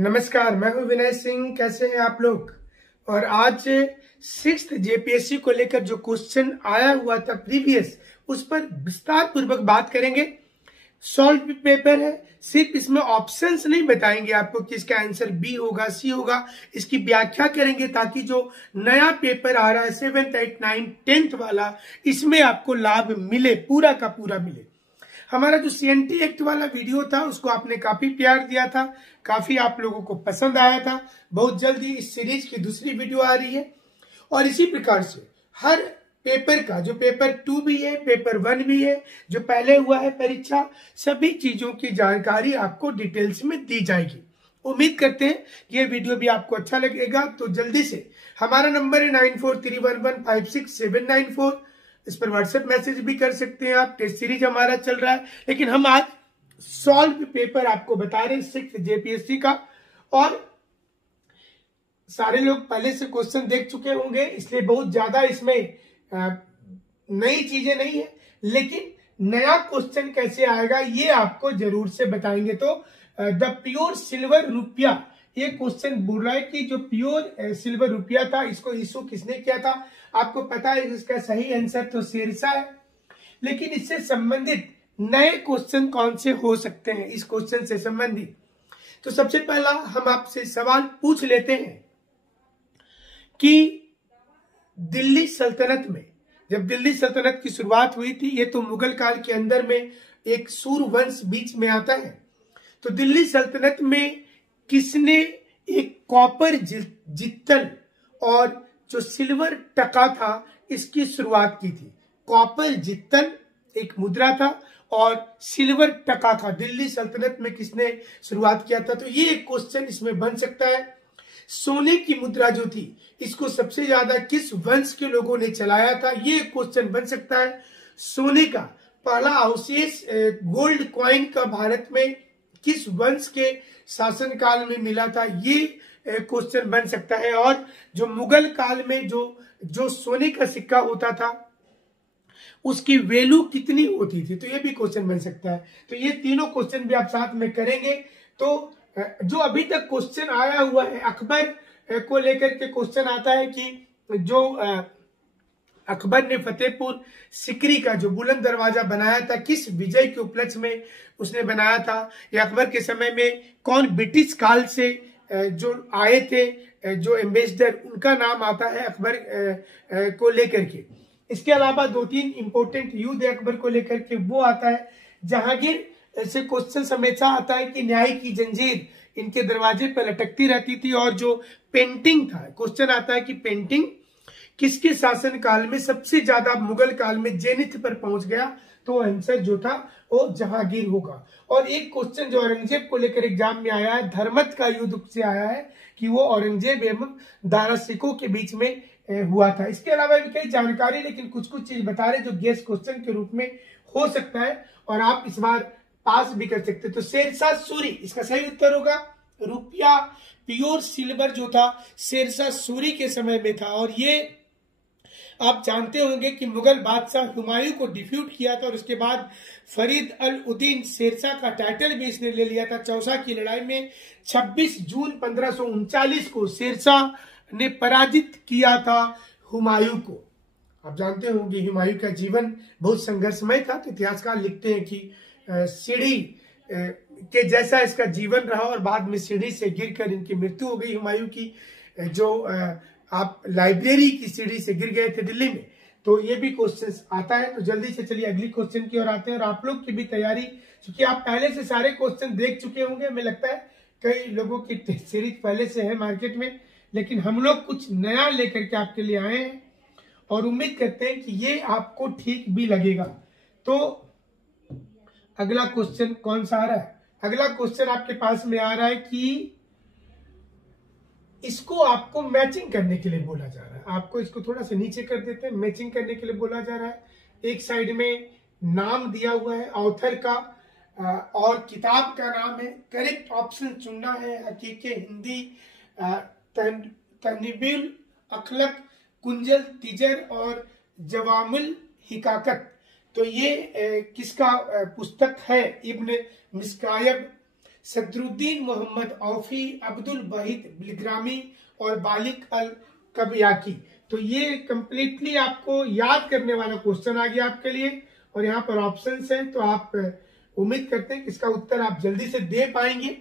नमस्कार, मैं हूं विनय सिंह। कैसे हैं आप लोग। और आज 6th जेपीएससी को लेकर जो क्वेश्चन आया हुआ था प्रीवियस, उस पर विस्तार पूर्वक बात करेंगे। सॉल्व पेपर है, सिर्फ इसमें ऑप्शंस नहीं बताएंगे आपको कि इसका आंसर बी होगा, सी होगा, इसकी व्याख्या करेंगे ताकि जो नया पेपर आ रहा है 7th, 8th, 9th, 10th वाला, इसमें आपको लाभ मिले, पूरा का पूरा मिले। हमारा जो सीएनटी एक्ट वाला वीडियो था उसको आपने काफी प्यार दिया था, काफी आप लोगों को पसंद आया था। बहुत जल्दी इस सीरीज की दूसरी वीडियो आ रही है और इसी प्रकार से हर पेपर का, जो पेपर 2 भी है, पेपर 1 भी है, जो पहले हुआ है परीक्षा, सभी चीजों की जानकारी आपको डिटेल्स में दी जाएगी। उम्मीद करते हैं कि ये वीडियो भी आपको अच्छा लगेगा। तो जल्दी से हमारा नंबर है 9431156794, इस पर व्हाट्सएप मैसेज भी कर सकते हैं आप। टेस्ट सीरीज हमारा चल रहा है, लेकिन हम आज सॉल्व पेपर आपको बता रहे हैं 6th जेपीएससी का। और सारे लोग पहले से क्वेश्चन देख चुके होंगे, इसलिए बहुत ज्यादा इसमें नई चीजें नहीं है, लेकिन नया क्वेश्चन कैसे आएगा ये आपको जरूर से बताएंगे। तो द प्योर सिल्वर रुपया, ये क्वेश्चन बोल रहा है कि जो प्योर सिल्वर रुपया था, इसको इशू किसने किया था। आपको पता है इसका सही आंसर तो शेरशाह है, लेकिन इससे संबंधित नए क्वेश्चन कौन से हो सकते हैं इस क्वेश्चन से संबंधित। तो सबसे पहला हम आपसे सवाल पूछ लेते हैं कि दिल्ली सल्तनत में, जब दिल्ली सल्तनत की शुरुआत हुई थी, ये तो मुगल काल के अंदर में एक सूर वंश बीच में आता है, तो दिल्ली सल्तनत में किसने एक कॉपर जित्तल और जो सिल्वर टका था इसकी शुरुआत की थी। कॉपर जित्तल एक मुद्रा था और सिल्वर टका था, दिल्ली सल्तनत में किसने शुरुआत किया था। तो ये एक क्वेश्चन इसमें बन सकता है। सोने की मुद्रा जो थी, इसको सबसे ज्यादा किस वंश के लोगों ने चलाया था, ये एक क्वेश्चन बन सकता है। सोने का पहला अवशेष गोल्ड कॉइन का भारत में किस वंश के शासनकाल में मिला था, ये क्वेश्चन बन सकता है। और जो मुगल काल में जो सोने का सिक्का होता था उसकी वैल्यू कितनी होती थी, तो ये भी क्वेश्चन बन सकता है। तो ये तीनों क्वेश्चन भी आप साथ में करेंगे। तो जो अभी तक क्वेश्चन आया हुआ है अकबर को लेकर के क्वेश्चन आता है कि जो अकबर ने फतेहपुर सिकरी का जो बुलंद दरवाजा बनाया था, किस विजय के उपलक्ष्य में उसने बनाया था, या अकबर के समय में कौन ब्रिटिश काल से जो आए थे, जो एम्बेसडर, उनका नाम आता है अकबर को लेकर के। इसके अलावा 2-3 इंपोर्टेंट युद्ध अकबर को लेकर के वो आता है। जहांगीर से क्वेश्चन हमेशा आता है कि न्याय की जंजीर इनके दरवाजे पर लटकती रहती थी। और जो पेंटिंग था, क्वेश्चन आता है कि पेंटिंग किसके शासन काल में सबसे ज्यादा मुगल काल में जेनिथ पर पहुंच गया, तो आंसर जो था वो जहांगीर होगा। और एक क्वेश्चन जो औरंगजेब को लेकर एग्जाम में आया है, धर्मत का युद्ध से आया है कि वो औरंगजेब एवं दारा सिकों के बीच में हुआ था। इसके अलावा भी कई जानकारी, लेकिन कुछ कुछ चीज बता रहे जो गेस्ट क्वेश्चन के रूप में हो सकता है और आप इस बार पास भी कर सकते। तो शेरशाह सूरी, इसका सही उत्तर होगा रुपया। प्योर सिल्वर जो था शेरशाह सूरी के समय में था। और ये आप जानते होंगे कि मुगल बादशाह हुमायूं को डिफ्यूट किया था और उसके बाद फरीद अल उद्दीन शेरशाह का टाइटल भी इसने ले लिया था। चौसा की लड़ाई में 26 जून 1539 को शेरशाह ने पराजित किया था हुमायूं को। आप जानते होंगे हुमायूं का जीवन बहुत संघर्षमय था। तो इतिहासकार लिखते हैं कि सीढ़ी के जैसा इसका जीवन रहा और बाद में सीढ़ी से गिरकर इनकी मृत्यु हो गई हुमायूं की। जो आप लाइब्रेरी की सीढ़ी से गिर गए थे दिल्ली में। तो ये भी क्वेश्चन आता है। तो जल्दी से चलिए अगली क्वेश्चन की ओर आते हैं। और आप लोग की भी तैयारी, क्योंकि आप पहले से सारे क्वेश्चन देख चुके होंगे, हमें लगता है कई लोगों की सीरीज पहले से है मार्केट में, लेकिन हम लोग कुछ नया लेकर के आपके लिए आए हैं और उम्मीद करते हैं कि ये आपको ठीक भी लगेगा। तो अगला क्वेश्चन कौन सा आ रहा है? अगला क्वेश्चन आपके पास में आ रहा है कि इसको आपको मैचिंग करने के लिए बोला जा रहा है। आपको इसको थोड़ा सा नीचे कर देते हैं। मैचिंग करने के लिए बोला जा रहा है। एक साइड में नाम दिया हुआ है ऑथर का और किताब का नाम है। करेक्ट ऑप्शन चुनना है। हकीके हिंदी, तहनीबुल अखलक, कुंजल तिजर और जवामुल हिकाकत। तो ये किसका पुस्तक है? इब्न मिस्कायब सदरुद्दीन मोहम्मद औफी, अब्दुल वहीद बिलग्रामी और बालिक अल कबयाकी। तो ये कंप्लीटली आपको याद करने वाला क्वेश्चन आ गया आपके लिए, और यहाँ पर ऑप्शंस हैं, तो आप उम्मीद करते हैं कि इसका उत्तर आप जल्दी से दे पाएंगे।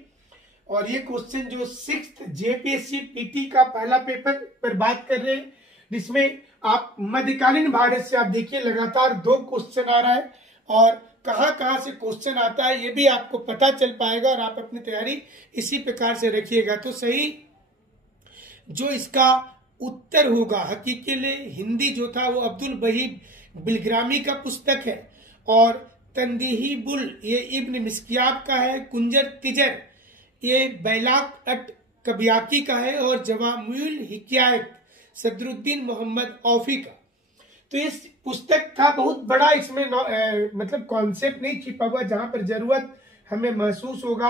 और ये क्वेश्चन जो 6th जेपीएससी पीटी का पहला पेपर पर बात कर रहे हैं, जिसमें आप मध्यकालीन भारत से आप देखिए लगातार 2 क्वेश्चन आ रहा है, और कहां से क्वेश्चन आता है ये भी आपको पता चल पाएगा, और आप अपनी तैयारी इसी प्रकार से रखिएगा। तो सही जो इसका उत्तर होगा हकीकी हिंदी जो था वो अब्दुल वहीद बिलग्रामी का पुस्तक है, और तंदीहिबुल ये इब्न मिस्कियाब का है, कुंजर तिजर ये बैलाक अट कबियाकी का है, और जवामुल हिकायत सदरुद्दीन मोहम्मद औफी का। तो इस पुस्तक का बहुत बड़ा इसमें मतलब कॉन्सेप्ट नहीं छिपा हुआ जहां पर जरूरत हमें महसूस होगा।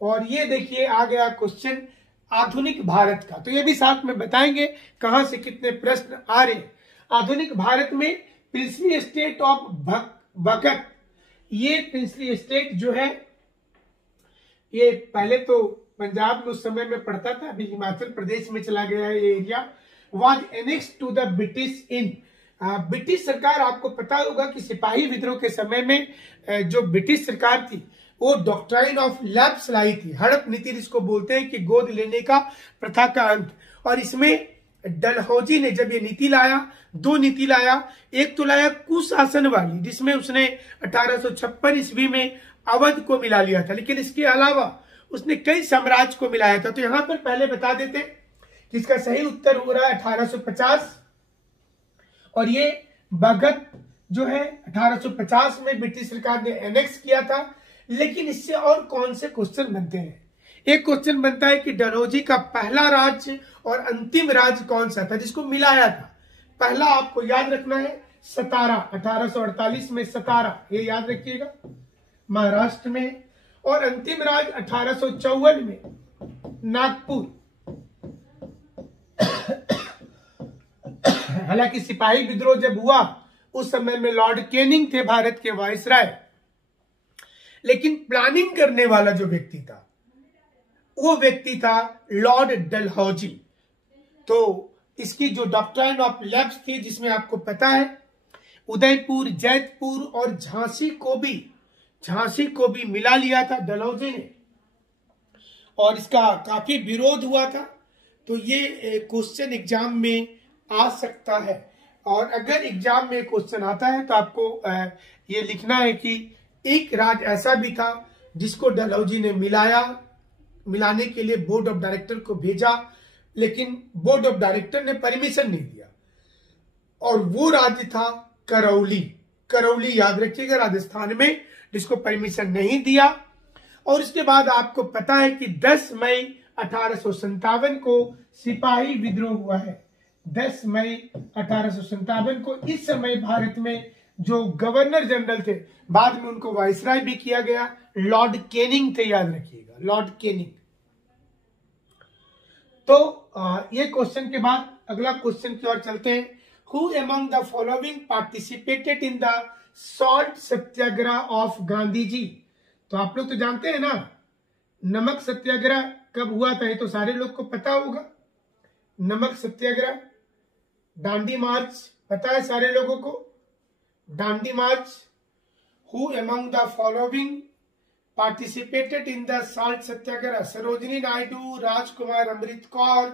और ये देखिए आ गया क्वेश्चन आधुनिक भारत का, तो ये भी साथ में बताएंगे कहां से कितने प्रश्न आ रहे हैं। आधुनिक भारत में प्रिंसली स्टेट ऑफ भगत, ये प्रिंसली स्टेट जो है ये पहले तो पंजाब में उस समय में पड़ता था, अभी हिमाचल प्रदेश में चला गया है ये area. Was annex to the British in, British सरकार, आपको पता होगा कि सिपाही विद्रोह के समय में जो ब्रिटिश सरकार थी वो डॉक्ट्राइन ऑफ लैप्स लाई थी, हड़प नीति जिसको बोलते हैं कि गोद लेने का प्रथा का अंत। और इसमें डलहौजी ने जब ये नीति लाया, 2 नीति लाया, एक तो लाया कुशासन वाली जिसमें उसने 1856 ईस्वी में अवध को मिला लिया था, लेकिन इसके अलावा उसने कई साम्राज्य को मिलाया था। तो यहां पर पहले बता देते कि इसका सही उत्तर हो रहा है 1850, और ये भगत जो है 1850 में ब्रिटिश सरकार ने एनेक्स किया था। लेकिन इससे और कौन से क्वेश्चन बनते हैं? एक क्वेश्चन बनता है कि डलहौजी का पहला राज्य और अंतिम राज्य कौन सा था जिसको मिलाया था। पहला आपको याद रखना है सतारा, 1848 में सतारा, ये याद रखिएगा, महाराष्ट्र में। और अंतिम राज्य 1854 में नागपुर। हालांकि सिपाही विद्रोह जब हुआ उस समय में लॉर्ड कैनिंग थे भारत के वायसराय, लेकिन प्लानिंग करने वाला जो व्यक्ति था वो व्यक्ति था लॉर्ड डलहौजी। तो इसकी जो डॉक्ट्राइन ऑफ लैप्स थी, जिसमें आपको पता है उदयपुर, जैतपुर और झांसी को भी मिला लिया था डलहौजी ने, और इसका काफी विरोध हुआ था। तो ये क्वेश्चन एग्जाम में आ सकता है, और अगर एग्जाम में क्वेश्चन आता है तो आपको ये लिखना है कि एक राज्य ऐसा भी था जिसको डलहौजी ने मिलाने के लिए बोर्ड ऑफ डायरेक्टर को भेजा, लेकिन बोर्ड ऑफ डायरेक्टर ने परमिशन नहीं दिया, और वो राज्य था करौली याद रखिएगा, राजस्थान में, जिसको परमिशन नहीं दिया। और इसके बाद आपको पता है कि 10 मई 1857 को सिपाही विद्रोह हुआ है, 10 मई 1857 को। इस समय भारत में जो गवर्नर जनरल थे, बाद में उनको वायसराय भी किया गया, लॉर्ड कैनिंग थे, याद रखिएगा, लॉर्ड कैनिंग। तो ये क्वेश्चन के बाद अगला क्वेश्चन की ओर चलते हैं। Who among the following participated in the salt Satyagraha of Gandhi ji? तो आप लोग तो जानते हैं ना, नमक सत्याग्रह कब हुआ था, ये तो सारे लोग को पता होगा। नमक सत्याग्रह, दांडी मार्च पता है सारे लोगों को, Dandi march. Who among the following participated in the salt Satyagraha? Sarojini Naidu, Rajkumar Amrit Kaur,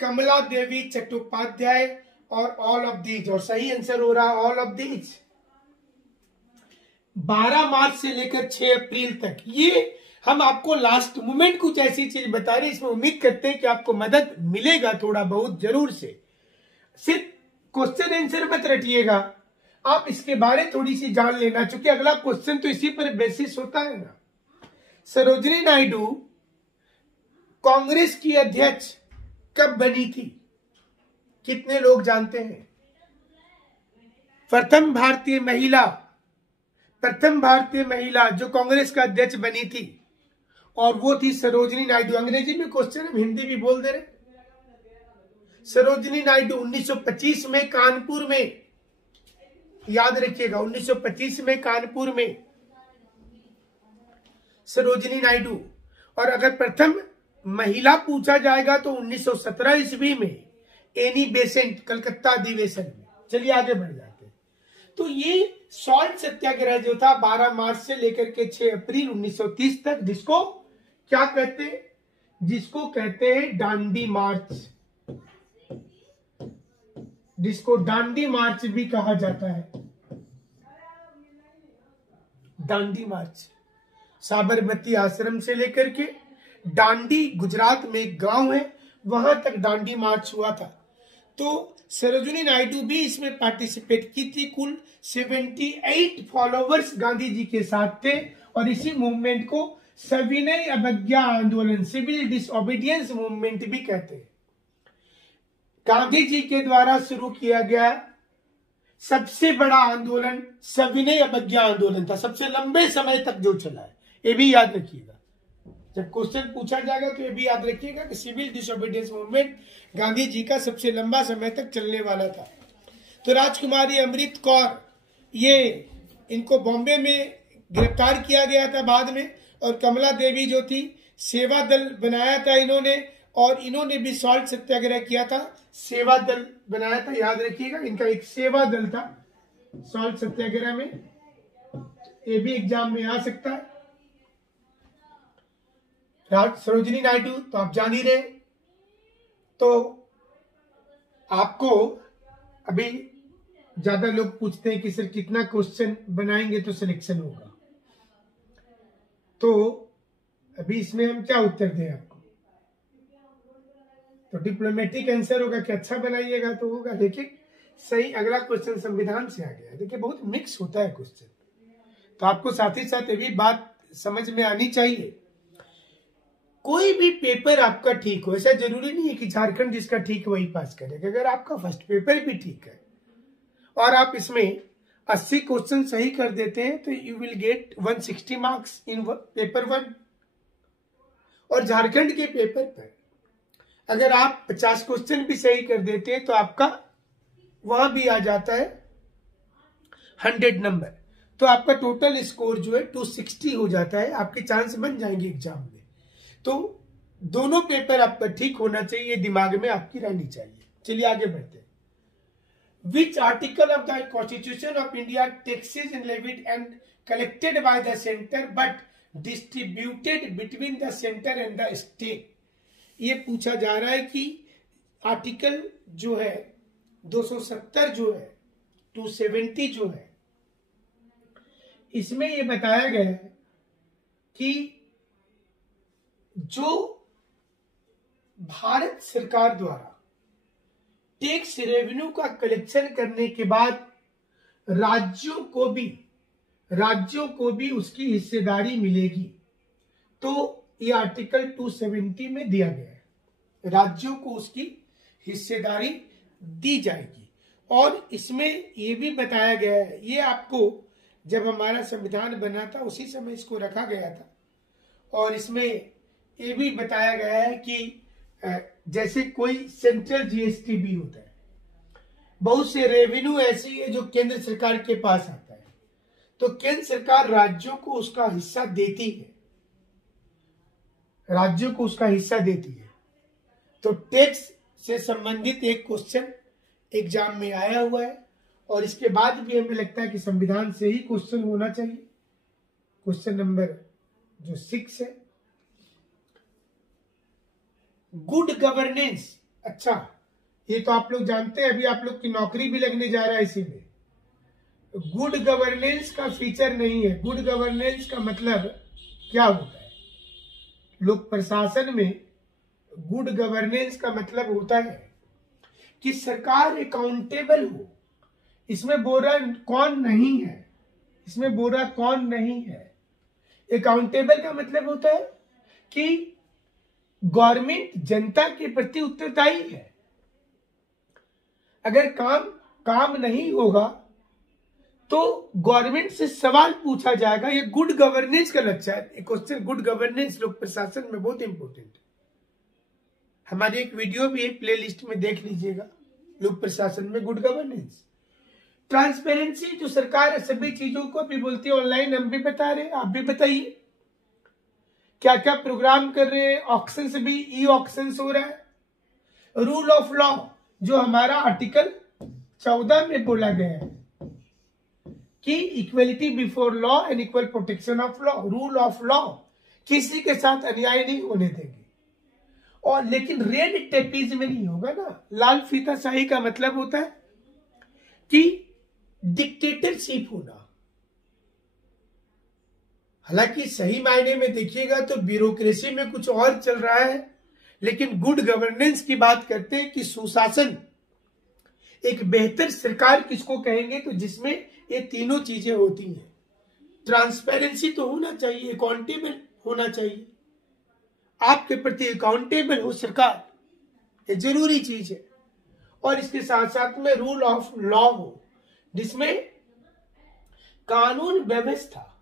Kamala Devi Chattopadhyay, और ऑल ऑफ दीज। और सही आंसर हो रहा ऑल ऑफ दीज। 12 मार्च से लेकर 6 अप्रैल तक, ये हम आपको लास्ट मोमेंट कुछ ऐसी चीज बता रहे हैं, इसमें उम्मीद करते हैं कि आपको मदद मिलेगा थोड़ा बहुत जरूर से। सिर्फ क्वेश्चन आंसर मत रटिएगा, आप इसके बारे थोड़ी सी जान लेना, चूंकि अगला क्वेश्चन तो इसी पर बेसिस होता है ना। सरोजिनी नायडू कांग्रेस की अध्यक्ष कब बनी थी? कितने लोग जानते हैं? प्रथम भारतीय महिला जो कांग्रेस का अध्यक्ष बनी थी, और वो थी सरोजिनी नायडू। अंग्रेजी में क्वेश्चन, हम हिंदी भी बोल दे रहे। सरोजिनी नायडू 1925 में कानपुर में, याद रखिएगा 1925 में कानपुर में सरोजिनी नायडू और अगर प्रथम महिला पूछा जाएगा तो 1917 ईस्वी में एनी बेसेंट, कलकत्ता अधिवेशन में। चलिए आगे बढ़ जाते हैं। तो ये सॉल्ट सत्याग्रह जो था 12 मार्च से लेकर के 6 अप्रैल 1930 तक, जिसको क्या कहते हैं, जिसको कहते हैं दांडी मार्च, जिसको दांडी मार्च भी कहा जाता है। दांडी मार्च साबरमती आश्रम से लेकर के दांडी, गुजरात में एक गांव है, वहां तक दांडी मार्च हुआ था। तो सरोजिनी नायडू भी इसमें पार्टिसिपेट की थी। कुल 78 फॉलोवर्स गांधी जी के साथ थे और इसी मूवमेंट को सविनय अवज्ञा आंदोलन, सिविल डिसओबीडियंस मूवमेंट भी कहते हैं। गांधी जी के द्वारा शुरू किया गया सबसे बड़ा आंदोलन सविनय अवज्ञा आंदोलन था, सबसे लंबे समय तक जो चला है। ये भी याद रखिएगा, जब क्वेश्चन पूछा जाएगा तो ये भी याद रखिएगा कि civil disobedience movement Gandhi ji का सबसे लंबा समय तक चलने वाला था। तो राजकुमारी अमृत कौर, ये इनको बॉम्बे में गिरफ्तार किया गया था बाद में, और कमला देवी जो थी, सेवा दल बनाया था इन्होंने, और इन्होंने भी सॉल्ट सत्याग्रह किया था, सेवा दल बनाया था, याद रखिएगा इनका एक सेवा दल था सॉल्ट सत्याग्रह में। ये भी एग्जाम में आ सकता है। सरोजिनी नायडू तो आप जान ही रहे। तो आपको अभी ज्यादा लोग पूछते हैं कि सर कितना क्वेश्चन बनाएंगे तो सिलेक्शन होगा, तो अभी इसमें हम क्या उत्तर दें आपको? तो डिप्लोमेटिक आंसर होगा कि अच्छा बनाइएगा तो होगा, लेकिन सही अगला क्वेश्चन संविधान से आ गया। देखिए बहुत मिक्स होता है क्वेश्चन, तो आपको साथ ही साथ ये भी बात समझ में आनी चाहिए, कोई भी पेपर आपका ठीक हो, ऐसा जरूरी नहीं है कि झारखंड जिसका ठीक वही पास करेगा। अगर आपका फर्स्ट पेपर भी ठीक है और आप इसमें 80 क्वेश्चन सही कर देते हैं तो you will get 160 marks in paper 1। और झारखंड के पेपर पर अगर आप 50 क्वेश्चन भी सही कर देते हैं तो आपका वहां भी आ जाता है 100 नंबर, तो आपका टोटल स्कोर जो है 260 हो जाता है, आपके चांस बन जाएंगे एग्जाम में। तो दोनों पेपर आपका ठीक होना चाहिए, दिमाग में आपकी रहनी चाहिए। चलिए आगे बढ़ते हैं। Which article of the Constitution of India taxes and levied and collected by the center but distributed between the center and the state? ये पूछा जा रहा है कि आर्टिकल जो है 270 जो है 270 जो है, इसमें ये बताया गया है कि जो भारत सरकार द्वारा टैक्स रेवेन्यू का कलेक्शन करने के बाद राज्यों को भी उसकी हिस्सेदारी मिलेगी, तो ये आर्टिकल 270 में दिया गया है, राज्यों को उसकी हिस्सेदारी दी जाएगी। और इसमें ये भी बताया गया है, ये आपको जब हमारा संविधान बना था उसी समय इसको रखा गया था, और इसमें ये भी बताया गया है कि जैसे कोई सेंट्रल जीएसटी भी होता है, बहुत से रेवेन्यू ऐसी है जो केंद्र सरकार के पास आता है, तो केंद्र सरकार राज्यों को उसका हिस्सा देती है, राज्यों को उसका हिस्सा देती है। तो टैक्स से संबंधित एक क्वेश्चन एग्जाम में आया हुआ है, और इसके बाद भी हमें लगता है कि संविधान से ही क्वेश्चन होना चाहिए। क्वेश्चन नंबर जो 6 है, गुड गवर्नेंस। अच्छा, ये तो आप लोग जानते हैं, अभी आप लोग की नौकरी भी लगने जा रहा है इसी में। गुड गवर्नेंस का फीचर नहीं है। गुड गवर्नेंस का मतलब क्या होता है? लोक प्रशासन में गुड गवर्नेंस का मतलब होता है कि सरकार अकाउंटेबल हो। इसमें बोरा कौन नहीं है, इसमें बोरा कौन नहीं है। अकाउंटेबल का मतलब होता है कि गवर्नमेंट जनता के प्रति उत्तरदायी है। अगर काम नहीं होगा तो गवर्नमेंट से सवाल पूछा जाएगा। ये गुड गवर्नेंस का लक्ष्य है। क्वेश्चन गुड गवर्नेंस लोक प्रशासन में बहुत इंपॉर्टेंट है। हमारी एक वीडियो भी है, प्ले लिस्ट में देख लीजिएगा, लोक प्रशासन में गुड गवर्नेंस। ट्रांसपेरेंसी, जो सरकार सभी चीजों को भी बोलती है ऑनलाइन, हम भी बता रहे हैं, आप भी बताइए क्या क्या प्रोग्राम कर रहे हैं, ऑक्शन से भी ई ऑक्शन हो रहा है। रूल ऑफ लॉ जो हमारा आर्टिकल 14 में बोला गया है कि equality before law and equal protection of law, rule of law, किसी के साथ अन्याय नहीं होने देंगे। और लेकिन रेड टेपीज में नहीं होगा ना। लाल फीताशाही का मतलब होता है कि डिक्टेटरशिप होना। हालांकि सही मायने में देखिएगा तो ब्यूरोक्रेसी में कुछ और चल रहा है, लेकिन गुड गवर्नेंस की बात करते हैं कि सुशासन, एक बेहतर सरकार किसको कहेंगे, तो जिसमें ये तीनों चीजें होती हैं। ट्रांसपेरेंसी तो होना चाहिए, अकाउंटेबल होना चाहिए, आपके प्रति अकाउंटेबल हो सरकार, ये जरूरी चीज है। और इसके साथ साथ में रूल ऑफ लॉ हो, जिसमें कानून व्यवस्था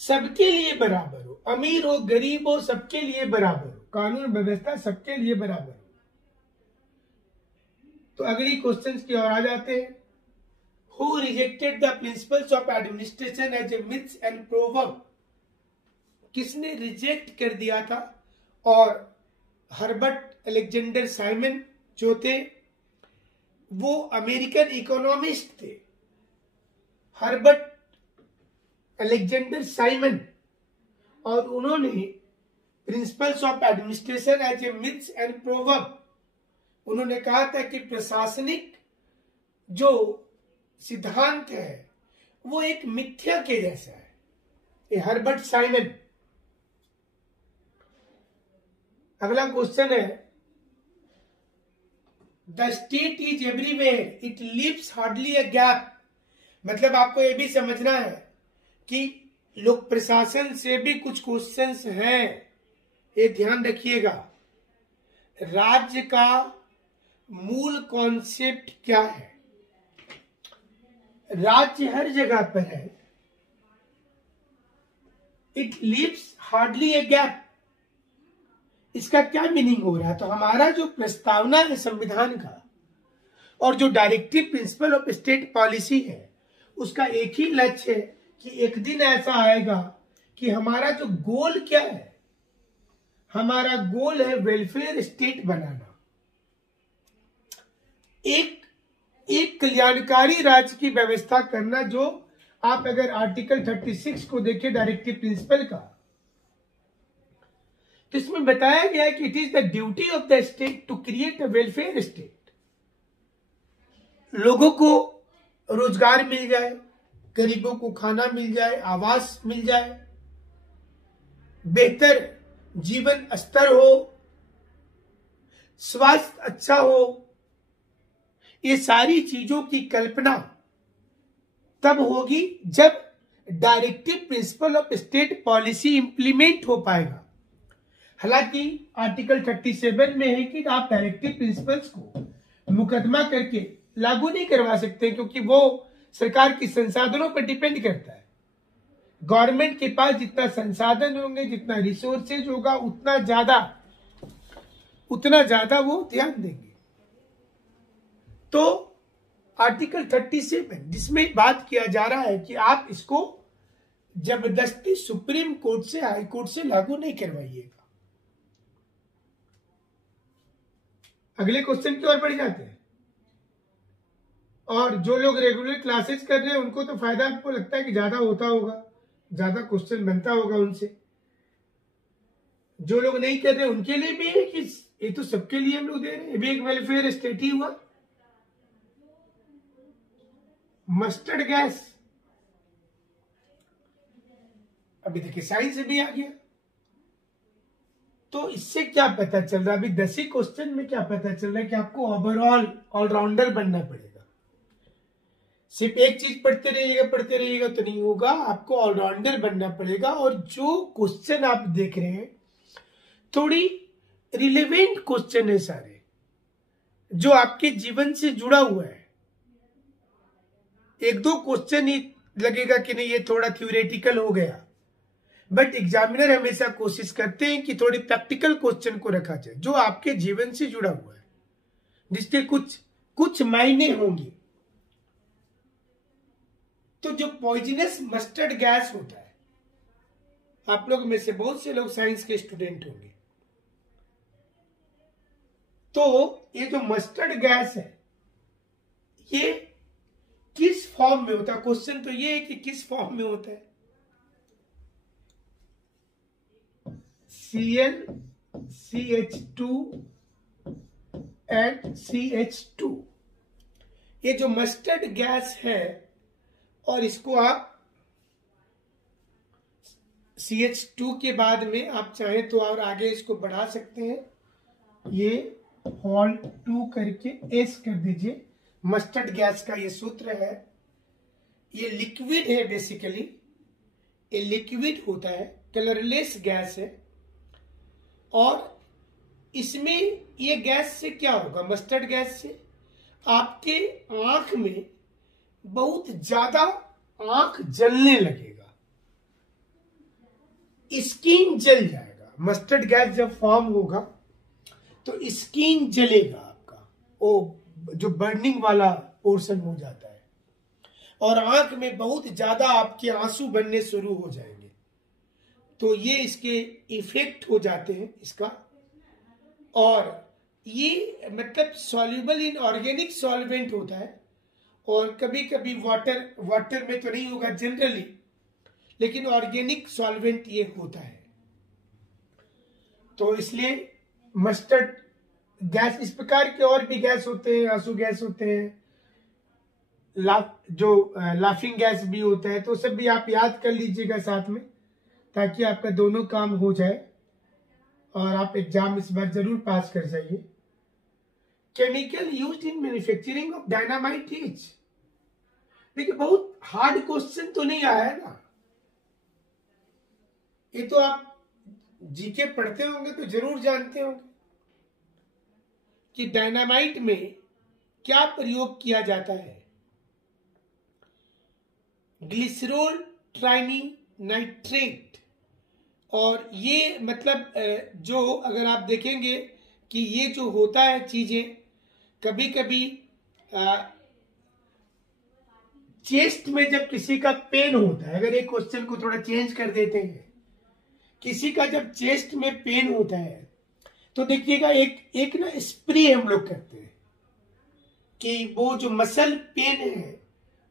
सबके लिए बराबर हो, अमीर हो गरीब हो सबके लिए बराबर हो, कानून व्यवस्था सबके लिए बराबर हो। तो अगली क्वेश्चंस की ओर आ जाते हैं। Who rejected the principles of administration as a myth and proverb? किसने रिजेक्ट कर दिया था? और हर्बर्ट अलेक्जेंडर साइमन जो थे वो अमेरिकन इकोनॉमिस्ट थे। हर्बर्ट अलेक्जेंडर साइमन, और उन्होंने principles of administration as a myths and proverb, उन्होंने कहा था कि प्रशासनिक जो सिद्धांत है वो एक मिथ्या के जैसा है। ये हर्बर्ट साइमन। अगला क्वेश्चन है, the state is everywhere it leaves hardly a gap. मतलब आपको ये भी समझना है कि लोक प्रशासन से भी कुछ क्वेश्चंस हैं, ये ध्यान रखिएगा। राज्य का मूल कॉन्सेप्ट क्या है? राज्य हर जगह पर है। It leaves hardly a gap, इसका क्या मीनिंग हो रहा है? तो हमारा जो प्रस्तावना है संविधान का और जो directive principle of state policy है, उसका एक ही लक्ष्य है कि एक दिन ऐसा आएगा कि हमारा जो गोल क्या है, हमारा गोल है वेलफेयर स्टेट बनाना, एक कल्याणकारी राज्य की व्यवस्था करना। जो आप अगर आर्टिकल 36 को देखें डायरेक्टिव प्रिंसिपल का, तो इसमें बताया गया है कि it is the duty of the state to create a welfare state. लोगों को रोजगार मिल जाए, गरीबों को खाना मिल जाए, आवास मिल जाए, बेहतर जीवन स्तर हो, स्वास्थ्य अच्छा हो। ये सारी चीजों की कल्पना तब होगी जब directive principle of state policy implement हो पाएगा। हालांकि आर्टिकल 37 में है कि आप डायरेक्टिव प्रिंसिपल्स को मुकदमा करके लागू नहीं करवा सकते, क्योंकि वो सरकार की संसाधनों पर डिपेंड करता है। गवर्नमेंट के पास जितना संसाधन होंगे, जितना रिसोर्सेज होगा, उतना ज्यादा वो ध्यान देंगे। तो आर्टिकल 37 जिसमें बात किया जा रहा है कि आप इसको जबरदस्ती सुप्रीम कोर्ट से, हाई कोर्ट से लागू नहीं करवाइएगा। अगले क्वेश्चन की ओर बढ़ जाते हैं। और जो लोग रेगुलर क्लासेस कर रहे हैं उनको तो फायदा आपको लगता है कि ज्यादा होता होगा, ज्यादा क्वेश्चन बनता होगा उनसे। जो लोग नहीं कर रहे उनके लिए भी है कि ये तो सबके लिए हम लोग दे रहे हैं। भी एक वेलफेयर स्टेट ही हुआ। मस्टर्ड गैस, अभी देखिए साइंस से भी आ गया। तो इससे क्या पता चल रहा है? अभी 10 ही क्वेश्चन में क्या पता चल रहा है कि आपको ओवरऑल ऑलराउंडर बनना पड़ेगा। सिर्फ एक चीज पढ़ते रहिएगा तो नहीं होगा, आपको ऑलराउंडर बनना पड़ेगा। और जो क्वेश्चन आप देख रहे हैं थोड़ी रिलेवेंट क्वेश्चन है सारे, जो आपके जीवन से जुड़ा हुआ है। एक दो क्वेश्चन ही लगेगा कि नहीं ये थोड़ा थ्योरेटिकल हो गया, बट एग्जामिनर हमेशा कोशिश करते हैं कि थोड़ी प्रैक्टिकल क्वेश्चन को रखा जाए जो आपके जीवन से जुड़ा हुआ है, जिसके कुछ मायने होंगे। तो जो पॉइजनस मस्टर्ड गैस होता है आप लोग में से बहुत से लोग साइंस के स्टूडेंट होंगे। तो ये जो मस्टर्ड गैस है ये किस फॉर्म में होता है? क्वेश्चन तो ये है कि किस फॉर्म में होता है। Cl CH2 and CH2, ये जो मस्टर्ड गैस है, और इसको आप CH2 के बाद में आप चाहें तो और आगे इसको बढ़ा सकते हैं, ये हॉल 2 करके S कर दीजिए। मस्टर्ड गैस का ये सूत्र है। ये लिक्विड है, बेसिकली ये लिक्विड होता है, कलरलेस गैस है। और इसमें ये गैस से क्या होगा? मस्टर्ड गैस से आपके आंख में बहुत ज्यादा आंख जलने लगेगा, स्किन जल जाएगा। मस्टर्ड गैस जब फॉर्म होगा तो स्किन जलेगा आपका, वो जो बर्निंग वाला पोर्शन हो जाता है, और आंख में बहुत ज्यादा आपके आंसू बनने शुरू हो जाएंगे। तो ये इसके इफेक्ट हो जाते हैं इसका। और ये मतलब सॉल्युबल इन ऑर्गेनिक सॉल्वेंट होता है, और कभी कभी वाटर में तो नहीं होगा जनरली, लेकिन ऑर्गेनिक सॉल्वेंट ये होता है। तो इसलिए मस्टर्ड गैस, इस प्रकार के और भी गैस होते हैं, आंसू गैस होते हैं, लाफिंग गैस भी होता है। तो सब भी आप याद कर लीजिएगा साथ में, ताकि आपका दोनों काम हो जाए और आप एग्जाम इस बार जरूर पास कर जाइए। Chemical used in manufacturing of dynamite is, देखिए बहुत हार्ड क्वेश्चन तो नहीं आया है ना, ये तो आप जीके पढ़ते होंगे तो जरूर जानते होंगे कि डायनामाइट में क्या प्रयोग किया जाता है। ग्लिसरॉल ट्राइनाइट्रेट, और ये मतलब जो अगर आप देखेंगे कि ये जो होता है चीजें, कभी कभी चेस्ट में जब किसी का पेन होता है, अगर एक क्वेश्चन को थोड़ा चेंज कर देते हैं, किसी का जब चेस्ट में पेन होता है तो देखिएगा एक ना स्प्रे हम लोग करते हैं कि वो जो मसल पेन है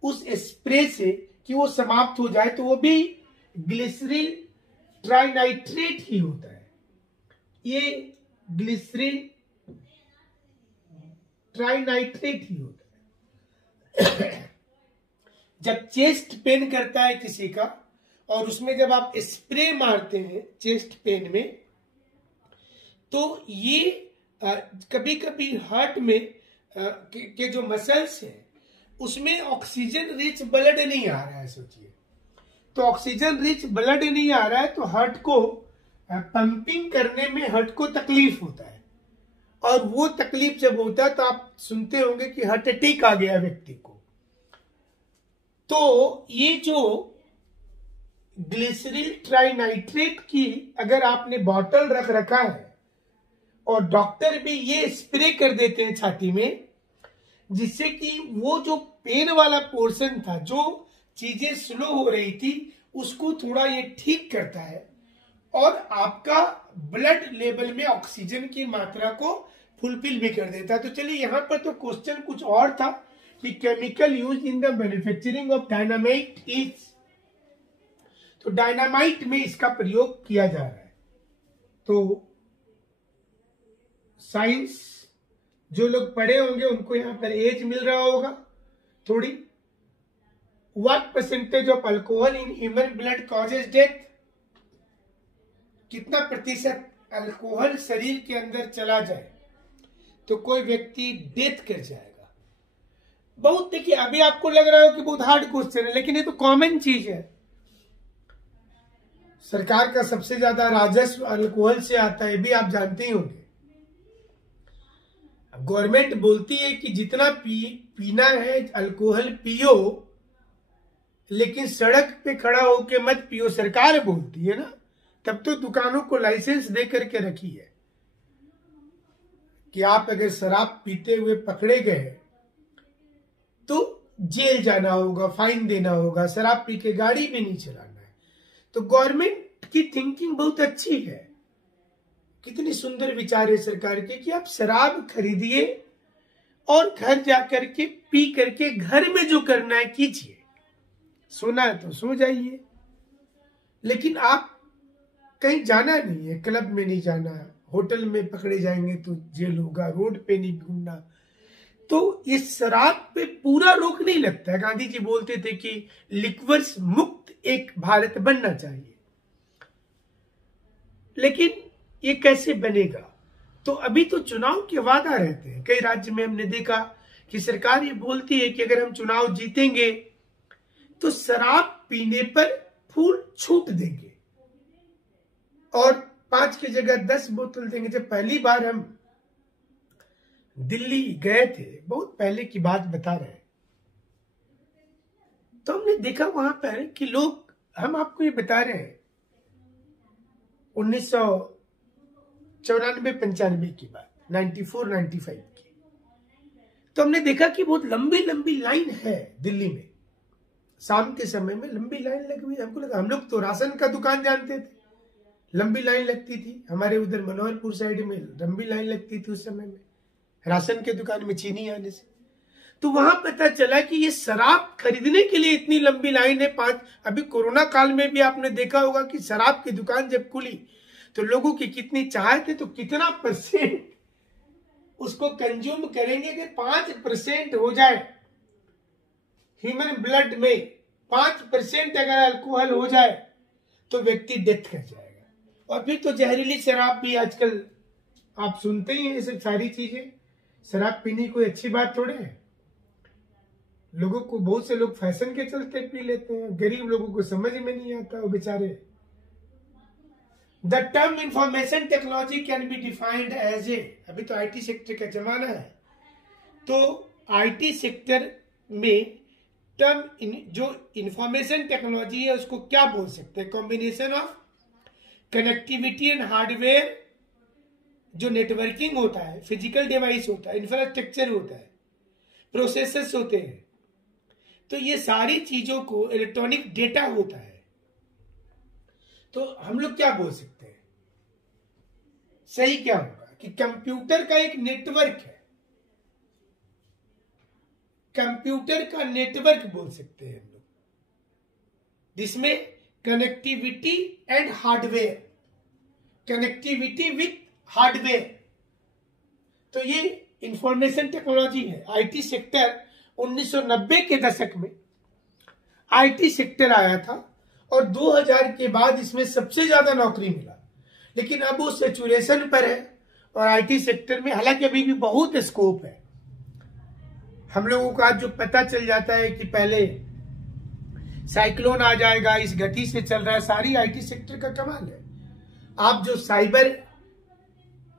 उस स्प्रे से कि वो समाप्त हो जाए, तो वो भी ग्लिसरीन ट्राइनाइट्रेट ही होता है। ये ग्लिसरीन ट्राइनाइट्रेट ही होता है। जब चेस्ट पेन करता है किसी का, और उसमें जब आप स्प्रे मारते हैं चेस्ट पेन में, तो ये कभी कभी हार्ट में के जो मसल्स हैं उसमें ऑक्सीजन रिच ब्लड नहीं आ रहा है, सोचिए। तो ऑक्सीजन रिच ब्लड नहीं आ रहा है तो हार्ट को पंपिंग करने में हार्ट को तकलीफ होता है, और वो तकलीफ जब होता है तो आप सुनते होंगे कि हार्ट अटैक आ गया व्यक्ति को। तो ये जो ग्लिसरीन ट्राइनाइट्रेट की अगर आपने बॉटल रख रखा है, और डॉक्टर भी ये स्प्रे कर देते हैं छाती में, जिससे कि वो जो पेन वाला पोर्शन था, जो चीजें स्लो हो रही थी, उसको थोड़ा ये ठीक करता है, और आपका ब्लड लेवल में ऑक्सीजन की मात्रा को फुलफिल भी कर देता है। तो चलिए यहाँ पर तो क्वेश्चन कुछ और था कि chemical use in the manufacturing of dynamite is, तो डायनामाइट में इसका प्रयोग किया जा रहा है। तो साइंस जो लोग पढ़े होंगे उनको यहाँ पर एज मिल रहा होगा थोड़ी। What percentage of alcohol in human blood causes death, कितना प्रतिशत अल्कोहल शरीर के अंदर चला जाए तो कोई व्यक्ति डेथ कर जाएगा। बहुत देखिए, अभी आपको लग रहा हो कि बहुत हार्ड क्वेश्चन है, लेकिन ये तो कॉमन चीज है। सरकार का सबसे ज्यादा राजस्व अल्कोहल से आता है, भी आप जानते ही होंगे। गवर्नमेंट बोलती है कि जितना पीना है अल्कोहल पियो, लेकिन सड़क पे खड़ा होके मत पियो, सरकार बोलती है ना। तब तो दुकानों को लाइसेंस दे करके रखी है कि आप अगर शराब पीते हुए पकड़े गए तो जेल जाना होगा, फाइन देना होगा, शराब पी के गाड़ी भी नहीं चलाना है। तो गवर्नमेंट की थिंकिंग बहुत अच्छी है। कितनी सुंदर विचार है सरकार के कि आप शराब खरीदिए और घर जाकर के पी करके घर में जो करना है कीजिए, सोना है तो सो जाइए, लेकिन आप कहीं जाना नहीं है, क्लब में नहीं जाना, होटल में पकड़े जाएंगे तो जेल होगा, रोड पे नहीं घूमना। तो इस शराब पे पूरा रोक नहीं लगता है। गांधी जी बोलते थे कि लिक्वर्स मुक्त एक भारत बनना चाहिए, लेकिन ये कैसे बनेगा? तो अभी तो चुनाव के वादा रहते हैं। कई राज्य में हमने देखा कि सरकार ये बोलती है कि अगर हम चुनाव जीतेंगे तो शराब पीने पर फुल छूट देंगे और 5 की जगह 10 बोतल देंगे। जब पहली बार हम दिल्ली गए थे, बहुत पहले की बात बता रहे हैं, तो हमने देखा वहां पर कि लोग, हम आपको ये बता रहे हैं 1994-95 की बात, 94-95 की, तो हमने देखा कि बहुत लंबी लंबी लाइन है दिल्ली में। शाम के समय में लंबी लाइन लगी हुई, हमको लगा, हम लोग तो राशन का दुकान जानते थे, लंबी लाइन लगती थी। हमारे उधर मनोहरपुर साइड में लंबी लाइन लगती थी उस समय में, राशन के दुकान में चीनी आने से। तो वहां पता चला कि ये शराब खरीदने के लिए इतनी लंबी लाइन है। अभी कोरोना काल में भी आपने देखा होगा कि शराब की दुकान जब खुली तो लोगों की कितनी चाह थी, तो कितना % उसको कंज्यूम करेंगे कि 5% हो जाए ह्यूमन ब्लड में, 5% अगर अल्कोहल हो जाए तो व्यक्ति डेथ कर जाएगा। और फिर तो जहरीली शराब भी आजकल आप सुनते ही हैं, ये सब सारी चीजें। शराब पीने कोई अच्छी बात थोड़े है, लोगों को, बहुत से लोग फैशन के चलते पी लेते हैं, गरीब लोगों को समझ में नहीं आता, वो बेचारे। The term information technology can be defined as a, अभी तो आईटी सेक्टर का जमाना है, तो आईटी सेक्टर में टर्म जो इंफॉर्मेशन टेक्नोलॉजी है उसको क्या बोल सकते हैं? Combination of connectivity and hardware, जो नेटवर्किंग होता है, फिजिकल डिवाइस होता है, इंफ्रास्ट्रक्चर होता है, प्रोसेसर्स होते हैं, तो ये सारी चीजों को इलेक्ट्रॉनिक डेटा होता है। तो हम लोग क्या बोल सकते हैं? सही क्या होगा कि कंप्यूटर का एक नेटवर्क है, कंप्यूटर का नेटवर्क बोल सकते हैं हम लोग, जिसमें connectivity and hardware, connectivity with hardware, तो ये इंफॉर्मेशन टेक्नोलॉजी है। आईटी सेक्टर 1990 के दशक में आईटी सेक्टर आया था और 2000 के बाद इसमें सबसे ज्यादा नौकरी मिला, लेकिन अब वो सैचुरेशन पर है और आईटी सेक्टर में हालांकि अभी भी बहुत स्कोप है। हम लोगों को आज जो पता चल जाता है कि पहले साइक्लोन आ जाएगा, इस गति से चल रहा है, सारी आईटी सेक्टर का कमाल है। आप जो साइबर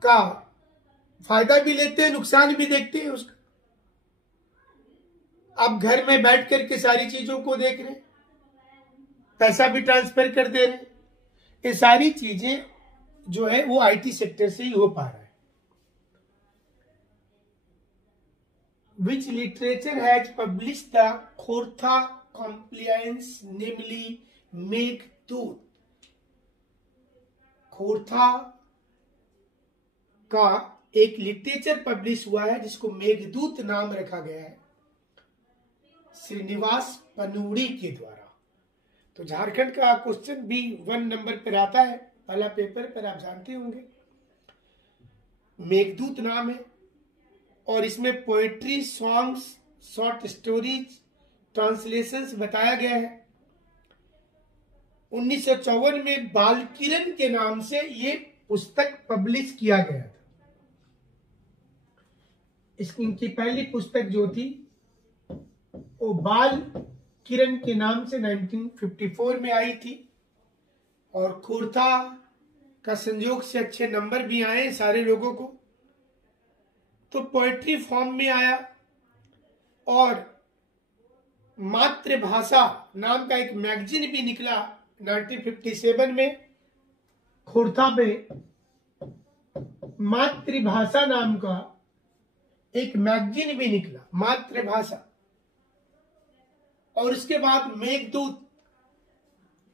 का फायदा भी लेते हैं, नुकसान भी देखते हैं उसका। आप घर में बैठ करके सारी चीजों को देख रहे हैं, पैसा भी ट्रांसफर कर दे रहे हैं, ये सारी चीजें जो है वो आईटी सेक्टर से ही हो पा रहा है। Which literature has published the Khortha compliance, namely Meghdoot? Khortha का एक लिटरेचर पब्लिश हुआ है जिसको मेघदूत नाम रखा गया है श्रीनिवास पनूरी के द्वारा। तो झारखंड का क्वेश्चन भी 1 नंबर पर आता है, पहला पेपर पर, आप जानते होंगे। मेघदूत नाम है और इसमें poetry, songs, short stories, translations बताया गया है। 1954 में बालकिरण के नाम से ये पुस्तक पब्लिश किया गया था। इनकी पहली पुस्तक जो थी वो बाल किरण के नाम से 1954 में आई थी और खोरथा का संयोग से अच्छे नंबर भी आए सारे लोगों को, तो पोएट्री फॉर्म में आया। और मातृभाषा नाम का एक मैगजीन भी निकला 1957 में। खोरथा पे मातृभाषा नाम का एक मैगजीन भी निकला, मातृभाषा। और उसके बाद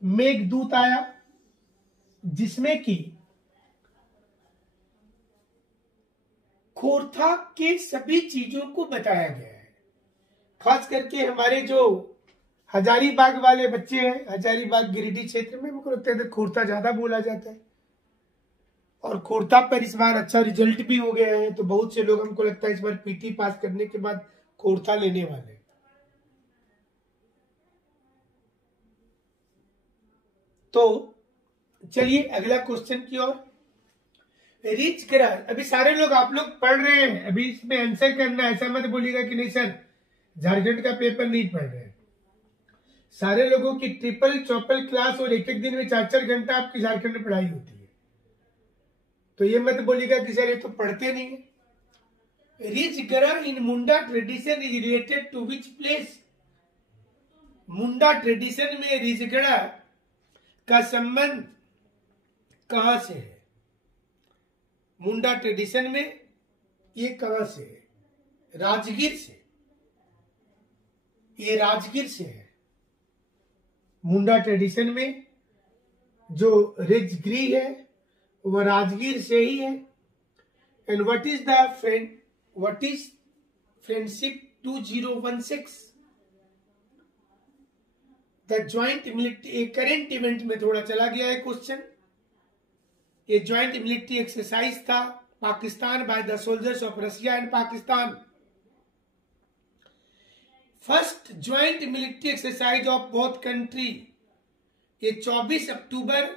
मेघदूत आया जिसमें कि खोरथा के सभी चीजों को बताया गया है। खास करके हमारे जो हजारीबाग वाले बच्चे हैं, हजारीबाग गिरिडीह क्षेत्र में, मुझको लगता है खोरथा ज्यादा बोला जाता है, और खोरथा पर इस बार अच्छा रिजल्ट भी हो गया है। तो बहुत से लोग, हमको लगता है इस बार पीटी पास करने के बाद खोरथा लेने वाले। तो चलिए अगला क्वेश्चन की ओर। रिच ग्रह, अभी सारे लोग आप लोग पढ़ रहे हैं, अभी इसमें आंसर करना है, ऐसा मत बोलिएगा कि नहीं सर झारखंड का पेपर नहीं पढ़ रहे हैं। सारे लोगों की ट्रिपल चौपल क्लास और एक एक दिन में 4-4 घंटा आपकी झारखंड में पढ़ाई होती है, तो ये मत बोलिएगा कि सर ये तो पढ़ते नहीं है। रिच ग्रह in Munda tradition is related to which place? Munda tradition में रिच ग्रह का संबंध कहां से है? मुंडा ट्रेडिशन में ये कहां से है? राजगीर से। ये राजगीर से है। मुंडा ट्रेडिशन में जो रिचगिरी है वो राजगीर से ही है। And what is friendship 2016? The joint military, current event में थोड़ा चला गया है क्वेश्चन। ये ज्वाइंट मिलिट्री एक्सरसाइज था Pakistan by the soldiers of Russia and Pakistan. First joint military exercise of both country, ये 24 अक्टूबर,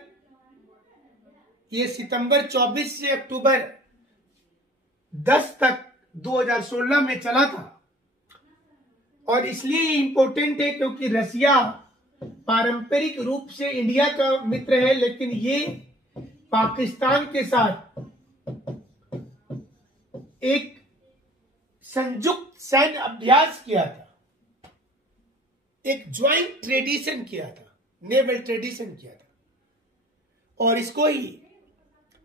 ये सितंबर 24 से अक्टूबर 10 तक 2016 में चला था। और इसलिए इंपॉर्टेंट है क्योंकि रसिया पारंपरिक रूप से इंडिया का मित्र है, लेकिन ये पाकिस्तान के साथ एक संयुक्त सैन्य अभ्यास किया था, एक ज्वाइंट ट्रेडिशन किया था, नेवल ट्रेडिशन किया था। और इसको ही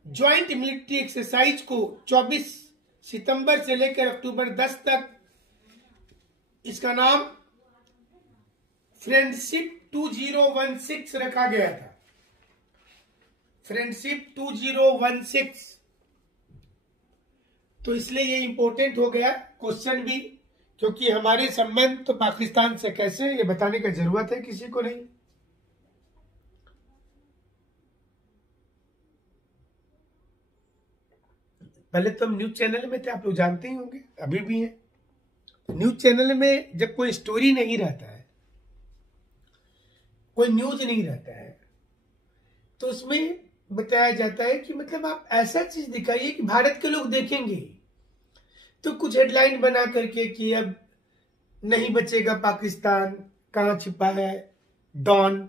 ज्वाइंट मिलिट्री एक्सरसाइज को 24 सितंबर से लेकर अक्टूबर 10 तक, इसका नाम फ्रेंडशिप 2016 रखा गया था। फ्रेंडशिप 2016। तो इसलिए ये इंपॉर्टेंट हो गया क्वेश्चन भी, क्योंकि हमारे संबंध तो पाकिस्तान से कैसे ये बताने का जरूरत है किसी को नहीं। पहले तो हम न्यूज चैनल में थे, आप लोग जानते ही होंगे, अभी भी है। न्यूज चैनल में जब कोई स्टोरी नहीं रहता है, कोई न्यूज नहीं रहता है, तो उसमें बताया जाता है कि मतलब आप ऐसा चीज दिखाइए कि भारत के लोग देखेंगे। तो कुछ हेडलाइन बना करके कि अब नहीं बचेगा पाकिस्तान, कहां छिपा है डॉन,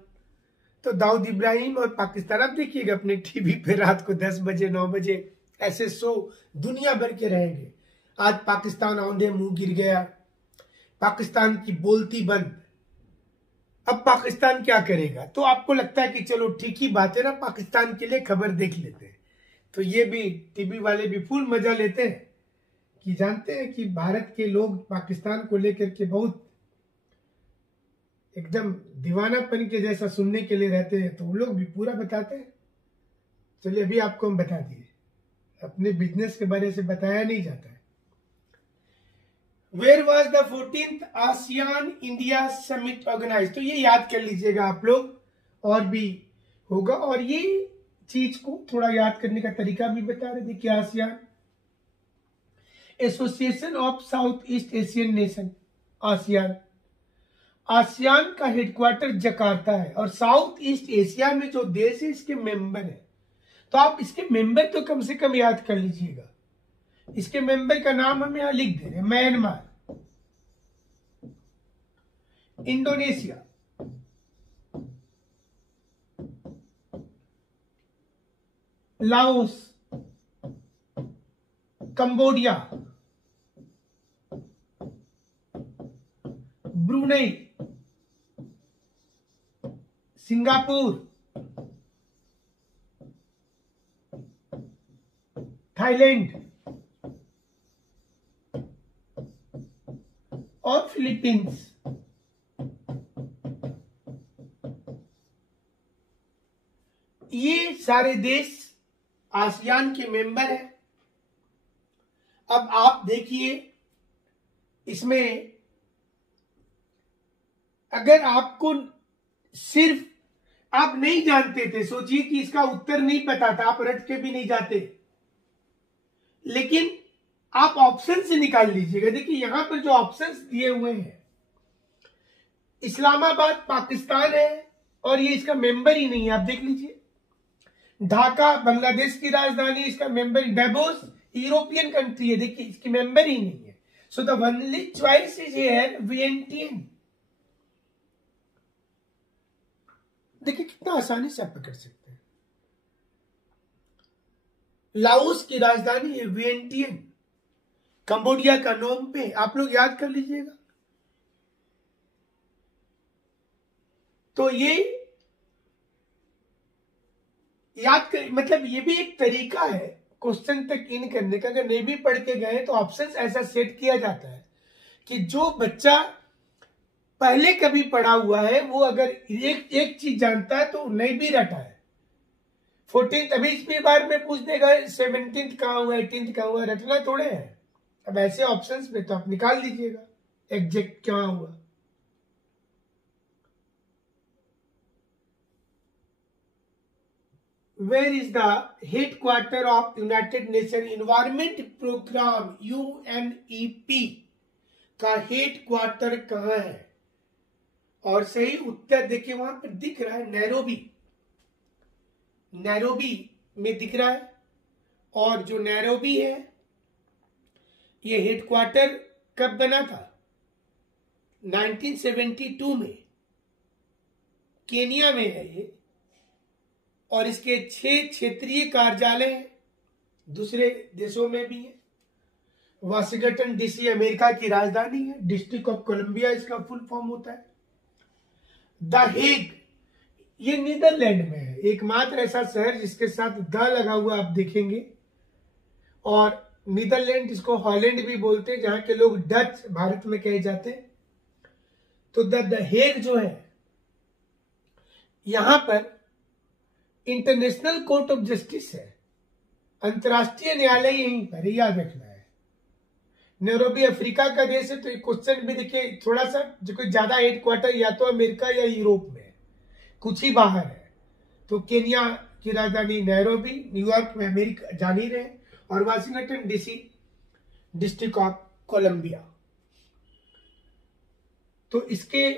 तो दाऊद इब्राहिम और पाकिस्तान, आप देखिएगा अपने टीवी पे रात को 10 बजे 9 बजे ऐसे शो दुनिया भर के रहेंगे। आज पाकिस्तान औंधे मुंह गिर गया, पाकिस्तान की बोलती बंद, अब पाकिस्तान क्या करेगा? तो आपको लगता है कि चलो ठीक ही बात है ना, पाकिस्तान के लिए खबर देख लेते हैं। तो ये भी टीवी वाले भी फुल मजा लेते हैं कि जानते हैं कि भारत के लोग पाकिस्तान को लेकर के बहुत एकदम दीवानापन के जैसा सुनने के लिए रहते हैं, तो वो लोग भी पूरा बताते हैं। चलिए अभी आपको हम बता दिए, अपने बिजनेस के बारे से बताया नहीं जाता है। Where was the 14th ASEAN India summit organise? तो ये याद कर लीजिएगा आप लोग, और भी होगा। और ये चीज को थोड़ा याद करने का तरीका भी बता रहे थे कि ASEAN association of south east Asian nation, ASEAN, ASEAN का हेडक्वार्टर जकार्ता है, और साउथ ईस्ट एशिया में जो देश है इसके मेंबर है। तो आप इसके मेंबर तो कम से कम याद कर लीजिएगा। इसके मेंबर का नाम हम यहां लिख दे रहे हैं। Myanmar, Indonesia, Laos, Cambodia, Brunei, Singapore, Thailand और फिलीपींस। ये सारे देश आसियान के मेंबर हैं। अब आप देखिए, इसमें अगर आपको सिर्फ आप नहीं जानते थे, सोचिए कि इसका उत्तर नहीं पता था, आप रट के भी नहीं जाते, लेकिन आप ऑप्शन से निकाल लीजिएगा। देखिए यहां पर जो ऑप्शंस दिए हुए हैं, इस्लामाबाद पाकिस्तान है और ये इसका मेंबर ही नहीं है, आप देख लीजिए। ढाका बांग्लादेश की राजधानी, इसका मेंबर। डेवोस यूरोपियन कंट्री है, देखिए इसकी मेंबर ही नहीं है। So the only choice is here Vientiane. देखिए कितना आसानी से आप पकड़ सकते हैं। लाओस की राजधानी है वियेंटियन। कंबोडिया का नोम पे, आप लोग याद कर लीजिएगा। तो ये याद कर, मतलब ये भी एक तरीका है क्वेश्चन तक इन करने का। अगर नहीं भी पढ़ के गए तो ऑप्शंस ऐसा सेट किया जाता है कि जो बच्चा पहले कभी पढ़ा हुआ है वो अगर एक चीज जानता है तो नहीं भी रटा है। 14th अभी इस बार में पूछ देगा 17th कहाँ हुआ, 18th कहाँ हुआ, रटना थोड़े है। अब ऐसे ऑप्शंस में तो आप निकाल दीजिएगा एग्जैक्ट क्या हुआ। Where is the headquarter of United Nations Environment Program UNEP का हेडक्वार्टर कहाँ है? और सही उत्तर देखिए वहां पर दिख रहा है नैरोबी। नैरोबी में दिख रहा है। और जो नैरोबी है ये हेडक्वार्टर कब बना था? 1972 में। केनिया में है ये। और इसके 6 क्षेत्रीय कार्यालय हैं, दूसरे देशों में भी है। वाशिंगटन डीसी अमेरिका की राजधानी है। डिस्ट्रिक्ट ऑफ कोलंबिया इसका फुल फॉर्म होता है। द हेग ये नीदरलैंड में है, एकमात्र ऐसा शहर जिसके साथ द लगा हुआ आप देखेंगे। और नीदरलैंड जिसको हॉलैंड भी बोलते हैं, जहां के लोग डच भारत में कहे जाते हैं। तो द हेग जो है, यहां पर इंटरनेशनल कोर्ट ऑफ जस्टिस है, अंतर्राष्ट्रीय न्यायालय यहीं पर, याद रखना है। नैरोबी अफ्रीका का देश है। तो क्वेश्चन भी देखिए थोड़ा सा जो कोई ज्यादा हेडक्वार्टर या तो अमेरिका या यूरोप में, कुछ ही बाहर है। तो केनिया की राजधानी नैरोबी, न्यूयॉर्क में अमेरिका जान ही रहे, और Washington DC district of Columbia. तो इसके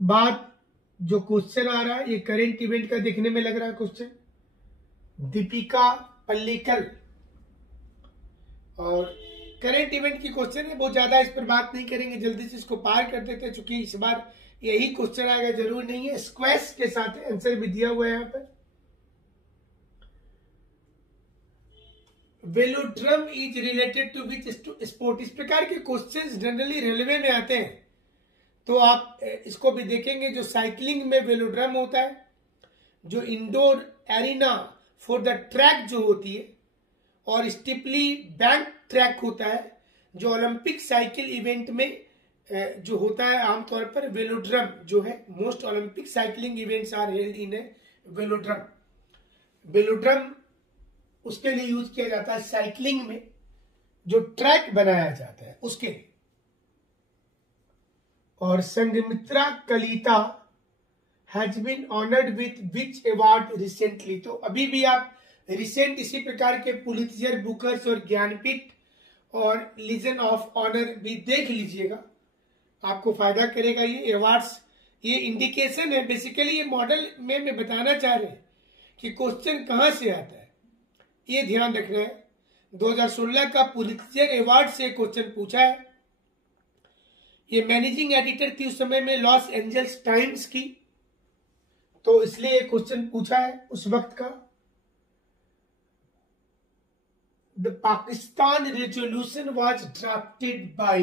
बाद जो क्वेश्चन आ रहा है ये करंट इवेंट का देखने में लग रहा है क्वेश्चन। दीपिका पल्लिकल, और करंट इवेंट की क्वेश्चन है, बहुत ज्यादा इस पर बात नहीं करेंगे, जल्दी से इसको पार कर देते हैं, चूंकि इस बार यही क्वेश्चन आएगा जरूर नहीं है। स्क्वैश के साथ आंसर भी दिया हुआ है यहाँ पर। Velodrome is related to which sport? इस प्रकार के क्वेश्चंस जनरली रेलवे में आते हैं, तो आप इसको भी देखेंगे। जो साइकिलिंग में वेलोड्रम होता है, जो indoor arena for the track जो होती है, और स्टिपली बैंक ट्रैक होता है, जो ओलंपिक साइकिल इवेंट में जो होता है आमतौर पर। वेलोड्रम जो है, most Olympic cycling events are held in a velodrome. Velodrome उसके लिए यूज किया जाता है साइकिलिंग में, जो ट्रैक बनाया जाता है उसके लिए। और Sanghamitra Kalita has been honoured with which award recently? तो अभी भी आप रिसेंट इसी प्रकार के पुलित्जर, बुकर्स और ज्ञानपीठ और लीजन ऑफ ऑनर भी देख लीजिएगा, आपको फायदा करेगा ये अवार्ड्स। ये इंडिकेशन है बेसिकली, ये मॉडल में बताना चाह रहे हैं कि क्वेश्चन कहां से आता है, ये ध्यान रखना है। 2016 का पुलित्जर अवार्ड से क्वेश्चन पूछा है। ये मैनेजिंग एडिटर थी उस समय में लॉस एंजल्स टाइम्स की, तो इसलिए क्वेश्चन पूछा है उस वक्त का। The Pakistan resolution was drafted bye?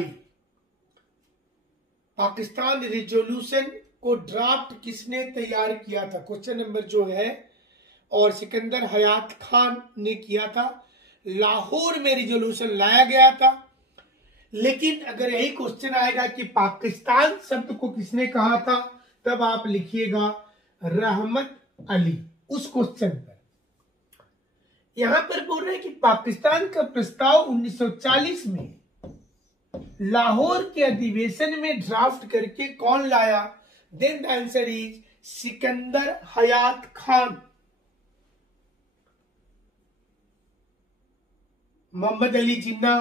Pakistan resolution को ड्राफ्ट किसने तैयार किया था? क्वेश्चन नंबर जो है, और सिकंदर हयात खान ने किया था। लाहौर में रेजोल्यूशन लाया गया था। लेकिन अगर यही क्वेश्चन आएगा कि पाकिस्तान शब्द को किसने कहा था, तब आप लिखिएगा रहमत अली उस क्वेश्चन पर। यहां पर बोल रहे हैं कि पाकिस्तान का प्रस्ताव 1940 में लाहौर के अधिवेशन में ड्राफ्ट करके कौन लाया? Then the answer is Sikandar Hayat Khan. Mohammad Ali Jinnah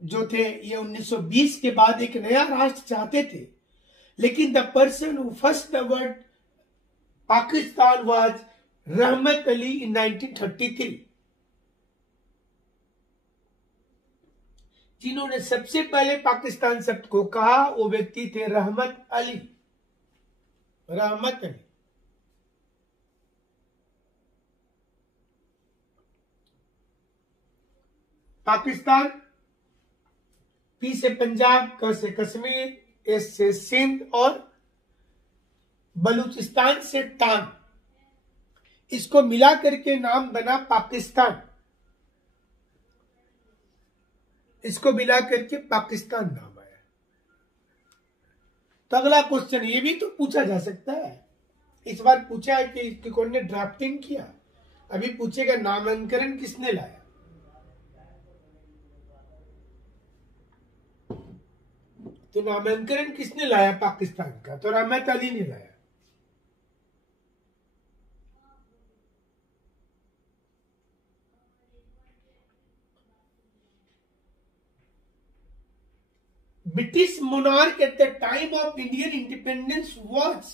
जो थे, ये 1920 के बाद एक नया राष्ट्र चाहते थे, लेकिन the person who first the word Pakistan was रहमत अली इन 1933। जिन्होंने सबसे पहले पाकिस्तान शब्द को कहा वो व्यक्ति थे रहमत अली। रहमत अली। पाकिस्तान, पी से पंजाब, क से कश्मीर, एस से सिंध और बलूचिस्तान से तान, इसको मिला करके नाम बना पाकिस्तान। इसको मिला करके पाकिस्तान नाम आया। तो अगला क्वेश्चन ये भी तो पूछा जा सकता है, इस बार पूछा है कि इसकी कौन ने ड्राफ्टिंग किया, अभी पूछेगा नामांकन किसने लाया। तो नामांकन किसने लाया पाकिस्तान का? तो रहमत अली ने लाया। British monarch at the time of Indian independence was,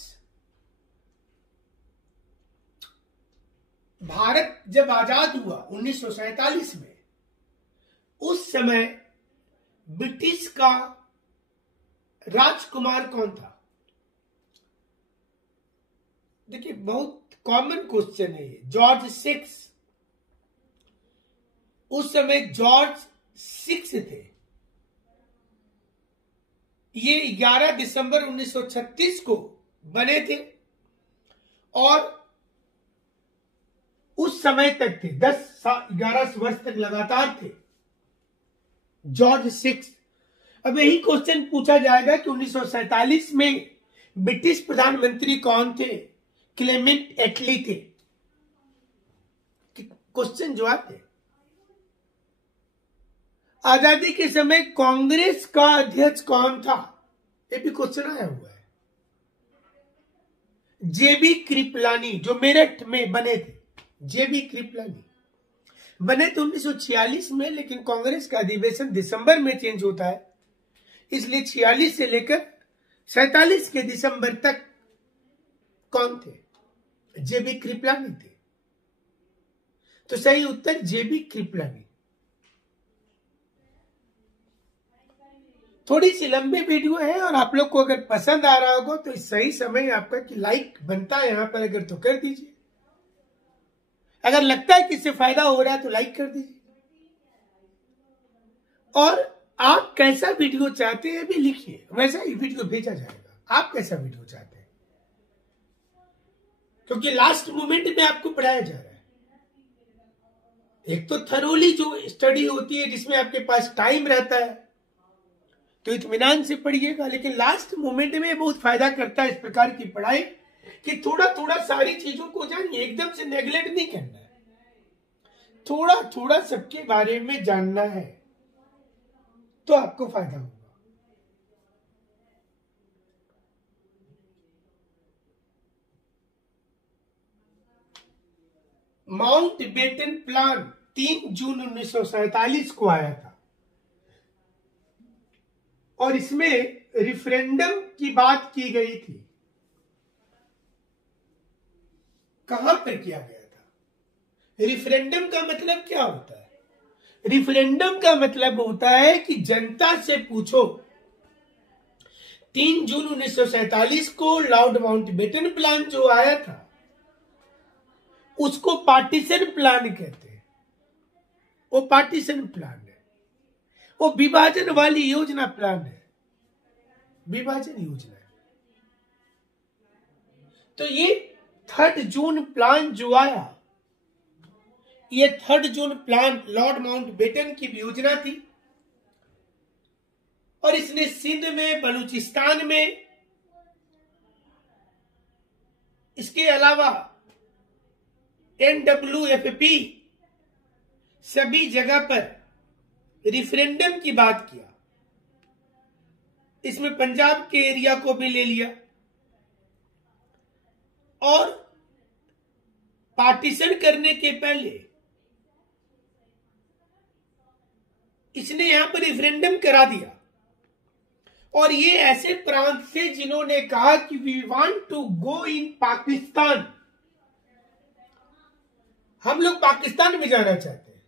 Bharat जब आजाद हुआ 1947 में, उस समय ब्रिटिश का राजकुमार कौन था? देखिए बहुत कॉमन क्वेश्चन है ये। जॉर्ज सिक्स, उस समय जॉर्ज सिक्स थे। ये 11 दिसंबर 1936 को बने थे और उस समय तक थे, 11 वर्ष तक लगातार थे जॉर्ज सिक्स। अब यही क्वेश्चन पूछा जाएगा कि 1947 में ब्रिटिश प्रधानमंत्री कौन थे? क्लेमेंट एटली थे। क्वेश्चन जो आते, आजादी के समय कांग्रेस का अध्यक्ष कौन था? ये भी क्वेश्चन आया हुआ है। जेबी कृपलानी, जो मेरठ में बने थे, जेबी कृपलानी बने थे 1946 में, लेकिन कांग्रेस का अधिवेशन दिसंबर में चेंज होता है, इसलिए 46 से लेकर 47 के दिसंबर तक कौन थे? जेबी कृपलानी थे। तो सही उत्तर जेबी कृपलानी। थोड़ी सी लंबी वीडियो है और आप लोग को अगर पसंद आ रहा होगा तो सही समय आपका कि लाइक बनता है यहां पर, अगर तो कर दीजिए। अगर लगता है कि इससे फायदा हो रहा है तो लाइक कर दीजिए। और आप कैसा वीडियो चाहते हैं भी लिखिए, वैसा ही वीडियो भेजा जाएगा। आप कैसा वीडियो चाहते हैं, क्योंकि लास्ट मोमेंट में आपको पढ़ाया जा रहा है। एक तो थरोली जो स्टडी होती है जिसमें आपके पास टाइम रहता है तो इत्मीनान से पढ़िएगा, लेकिन लास्ट मोमेंट में बहुत फायदा करता है इस प्रकार की पढ़ाई कि थोड़ा थोड़ा सारी चीजों को जानिए, एकदम से नेग्लेक्ट नहीं करना है, थोड़ा थोड़ा सबके बारे में जानना है तो आपको फायदा होगा। माउंटबेटन प्लान 3 जून 1947 को आया था और इसमें रिफरेंडम की बात की गई थी। कहां पर किया गया था? रिफरेंडम का मतलब क्या होता है? रिफरेंडम का मतलब होता है कि जनता से पूछो। 3 जून 1947 को लॉर्ड माउंटबेटन प्लान जो आया था उसको पार्टीशन प्लान कहते हैं। वो पार्टीशन प्लान है, वो विभाजन वाली योजना प्लान है, विभाजन योजना है। तो ये 3 जून प्लान जो आया, ये 3 जून प्लान लॉर्ड माउंटबेटन की योजना थी और इसने सिंध में, बलूचिस्तान में, इसके अलावा NWFP सभी जगह पर रिफरेंडम की बात किया। इसमें पंजाब के एरिया को भी ले लिया और पार्टीशन करने के पहले इसने यहां पर रिफरेंडम करा दिया। और ये ऐसे प्रांत थे जिन्होंने कहा कि वी वांट टू गो इन पाकिस्तान, हम लोग पाकिस्तान में जाना चाहते हैं।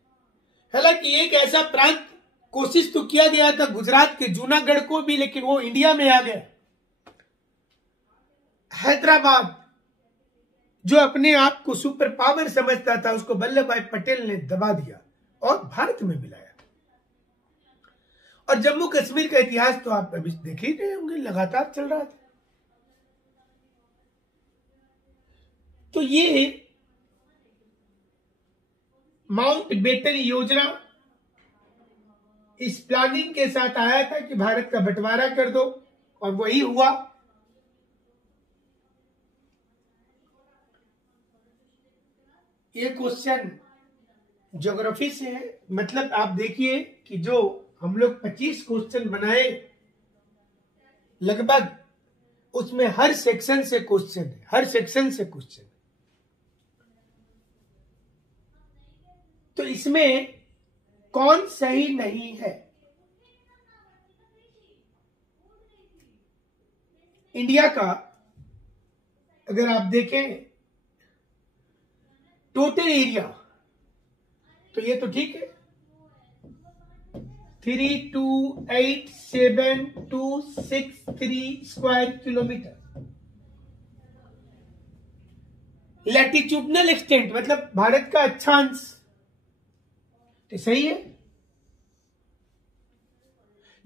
हालांकि एक ऐसा प्रांत कोशिश तो किया गया था गुजरात के जूनागढ़ को भी, लेकिन वो इंडिया में आ गया। हैदराबाद जो अपने आप को सुपर पावर समझता था, उसको वल्लभ भाई पटेल ने दबा दिया और भारत में मिलाया। और जम्मू कश्मीर का इतिहास तो आप अभी देख ही रहे होंगे, लगातार चल रहा था। तो ये माउंट बेटन योजना इस प्लानिंग के साथ आया था कि भारत का बंटवारा कर दो, और वही हुआ। ये क्वेश्चन ज्योग्राफी से है, मतलब आप देखिए कि जो हम लोग 25 क्वेश्चन बनाए लगभग, उसमें हर सेक्शन से क्वेश्चन है, हर सेक्शन से क्वेश्चन। तो इसमें कौन सही नहीं है? इंडिया का अगर आप देखें टोटल एरिया, तो ये तो ठीक है, 328763 स्क्वायर किलोमीटर। लैटिट्यूडनल एक्सटेंट मतलब भारत का अक्षांश, तो सही है।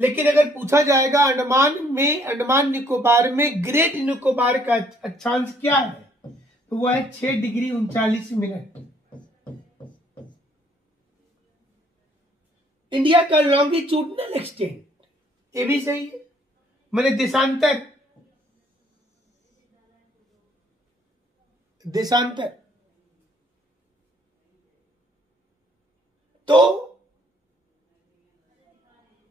लेकिन अगर पूछा जाएगा अंडमान निकोबार में ग्रेट निकोबार का अक्षांश क्या है, तो वो है 6 डिग्री 39 मिनट। इंडिया का लॉन्गिट्यूडनल एक्सटेंट, ये भी सही है, मैंने देशांतर तो,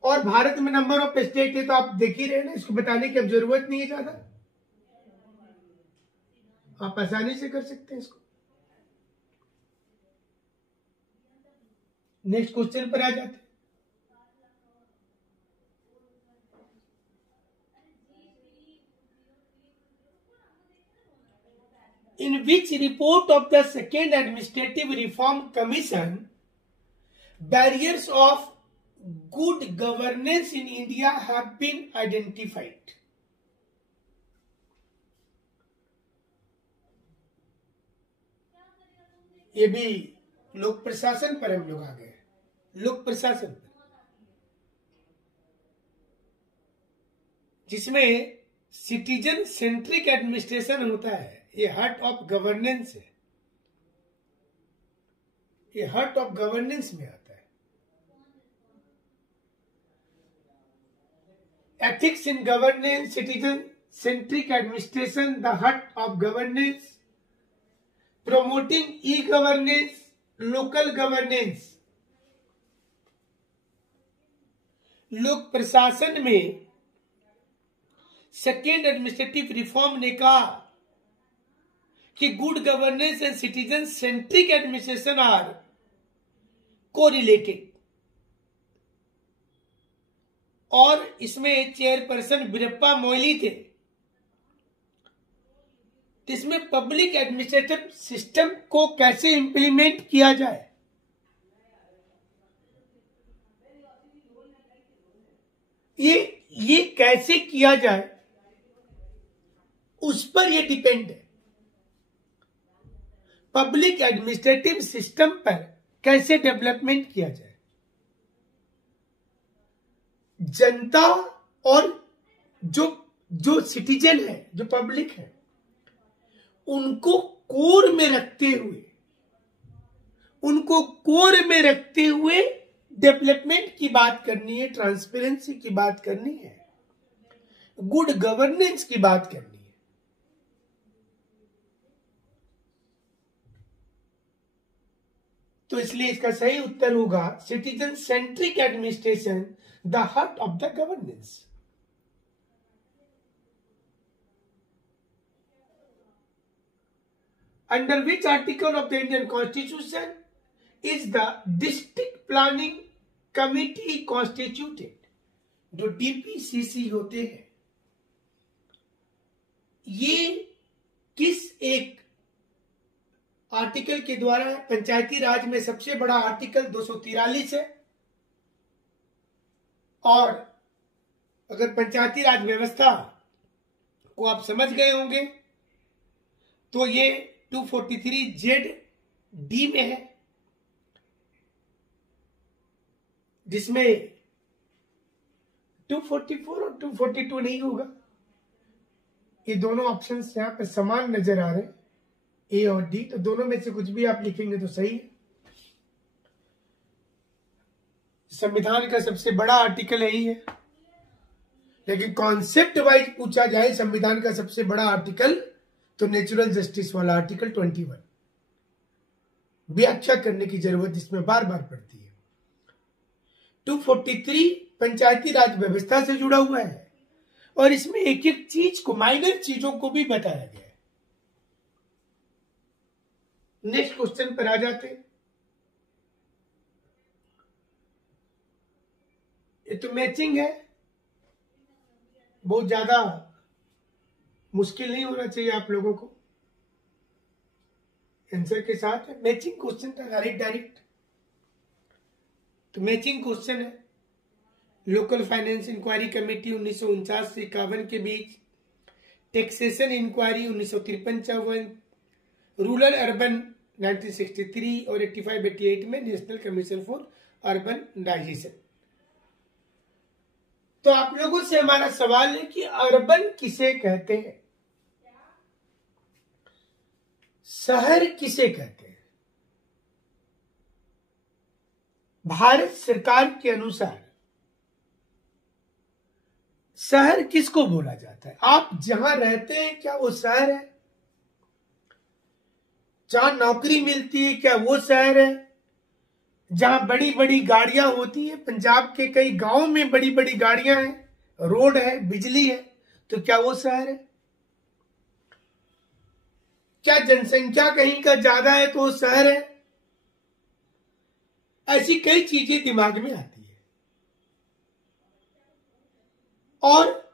और भारत में नंबर ऑफ स्टेट है, तो आप देख ही रहे ना, इसको बताने की अब जरूरत नहीं है ज्यादा, आप आसानी से कर सकते हैं इसको। नेक्स्ट क्वेश्चन पर आ जाते हैं। In which report of the Second Administrative Reform Commission barriers of good governance in India have been identified? ये भी लोक प्रशासन पर हम लोग आ गए, लोक प्रशासन पर, जिसमें सिटीजन सेंट्रिक एडमिनिस्ट्रेशन होता है। ये हार्ट ऑफ गवर्नेंस है, ये हार्ट ऑफ गवर्नेंस में आता है। Ethics in governance, citizen centric administration, the heart of governance, promoting e governance, local governance. लोक प्रशासन में सेकेंड एडमिनिस्ट्रेटिव रिफॉर्म ने कहा कि good governance and citizen centric administration are correlated, और इसमें चेयरपर्सन वीरप्पा मोइली थे। इसमें पब्लिक एडमिनिस्ट्रेटिव सिस्टम को कैसे इंप्लीमेंट किया जाए, ये कैसे किया जाए, उस पर ये डिपेंड है। पब्लिक एडमिनिस्ट्रेटिव सिस्टम पर कैसे डेवलपमेंट किया जाए, जनता और जो सिटीजन है, जो पब्लिक है, उनको कोर में रखते हुए डेवलपमेंट की बात करनी है, ट्रांसपेरेंसी की बात करनी है, गुड गवर्नेंस की बात करनी है। तो इसलिए इसका सही उत्तर होगा citizen centric administration the heart of the governance. Under which article of the Indian constitution is the district planning committee constituted? जो डीपीसीसी होते हैं, ये किस एक आर्टिकल के द्वारा है? पंचायती राज में सबसे बड़ा आर्टिकल 243 है, और अगर पंचायती राज व्यवस्था को आप समझ गए होंगे तो ये 243Z(D) में है, जिसमें 244 और 242 नहीं होगा। ये दोनों ऑप्शंस यहां पर समान नजर आ रहे हैं, ए और डी, तो दोनों में से कुछ भी आप लिखेंगे तो सही है। संविधान का सबसे बड़ा आर्टिकल यही है, लेकिन कॉन्सेप्ट वाइज पूछा जाए संविधान का सबसे बड़ा आर्टिकल तो नेचुरल जस्टिस वाला आर्टिकल 21, व्याख्या करने की जरूरत इसमें बार बार पड़ती है। 243 पंचायती राज व्यवस्था से जुड़ा हुआ है, और इसमें एक एक चीज को, माइनर चीजों को भी बताया गया है। नेक्स्ट क्वेश्चन पर आ जाते हैं। ये तो मैचिंग है, बहुत ज्यादा मुश्किल नहीं होना चाहिए आप लोगों को। आंसर के साथ है, मैचिंग क्वेश्चन था, डायरेक्ट। तो मैचिंग क्वेश्चन है, लोकल फाइनेंस इंक्वायरी कमेटी 1949 से 51 के बीच, टैक्सेशन इंक्वायरी 1953-54, रूरल अर्बन 1963 और 85-88 में नेशनल कमीशन फॉर अर्बनाइजेशन। तो आप लोगों से हमारा सवाल है कि अर्बन किसे कहते हैं, शहर किसे कहते हैं? भारत सरकार के अनुसार शहर किसको बोला जाता है? आप जहां रहते हैं क्या वो शहर है? जहां नौकरी मिलती है क्या वो शहर है? जहां बड़ी बड़ी गाड़ियां होती है, पंजाब के कई गांवों में बड़ी बड़ी गाड़ियां हैं, रोड है, बिजली है, तो क्या वो शहर है? क्या जनसंख्या कहीं का ज्यादा है तो वो शहर है? ऐसी कई चीजें दिमाग में आती है। और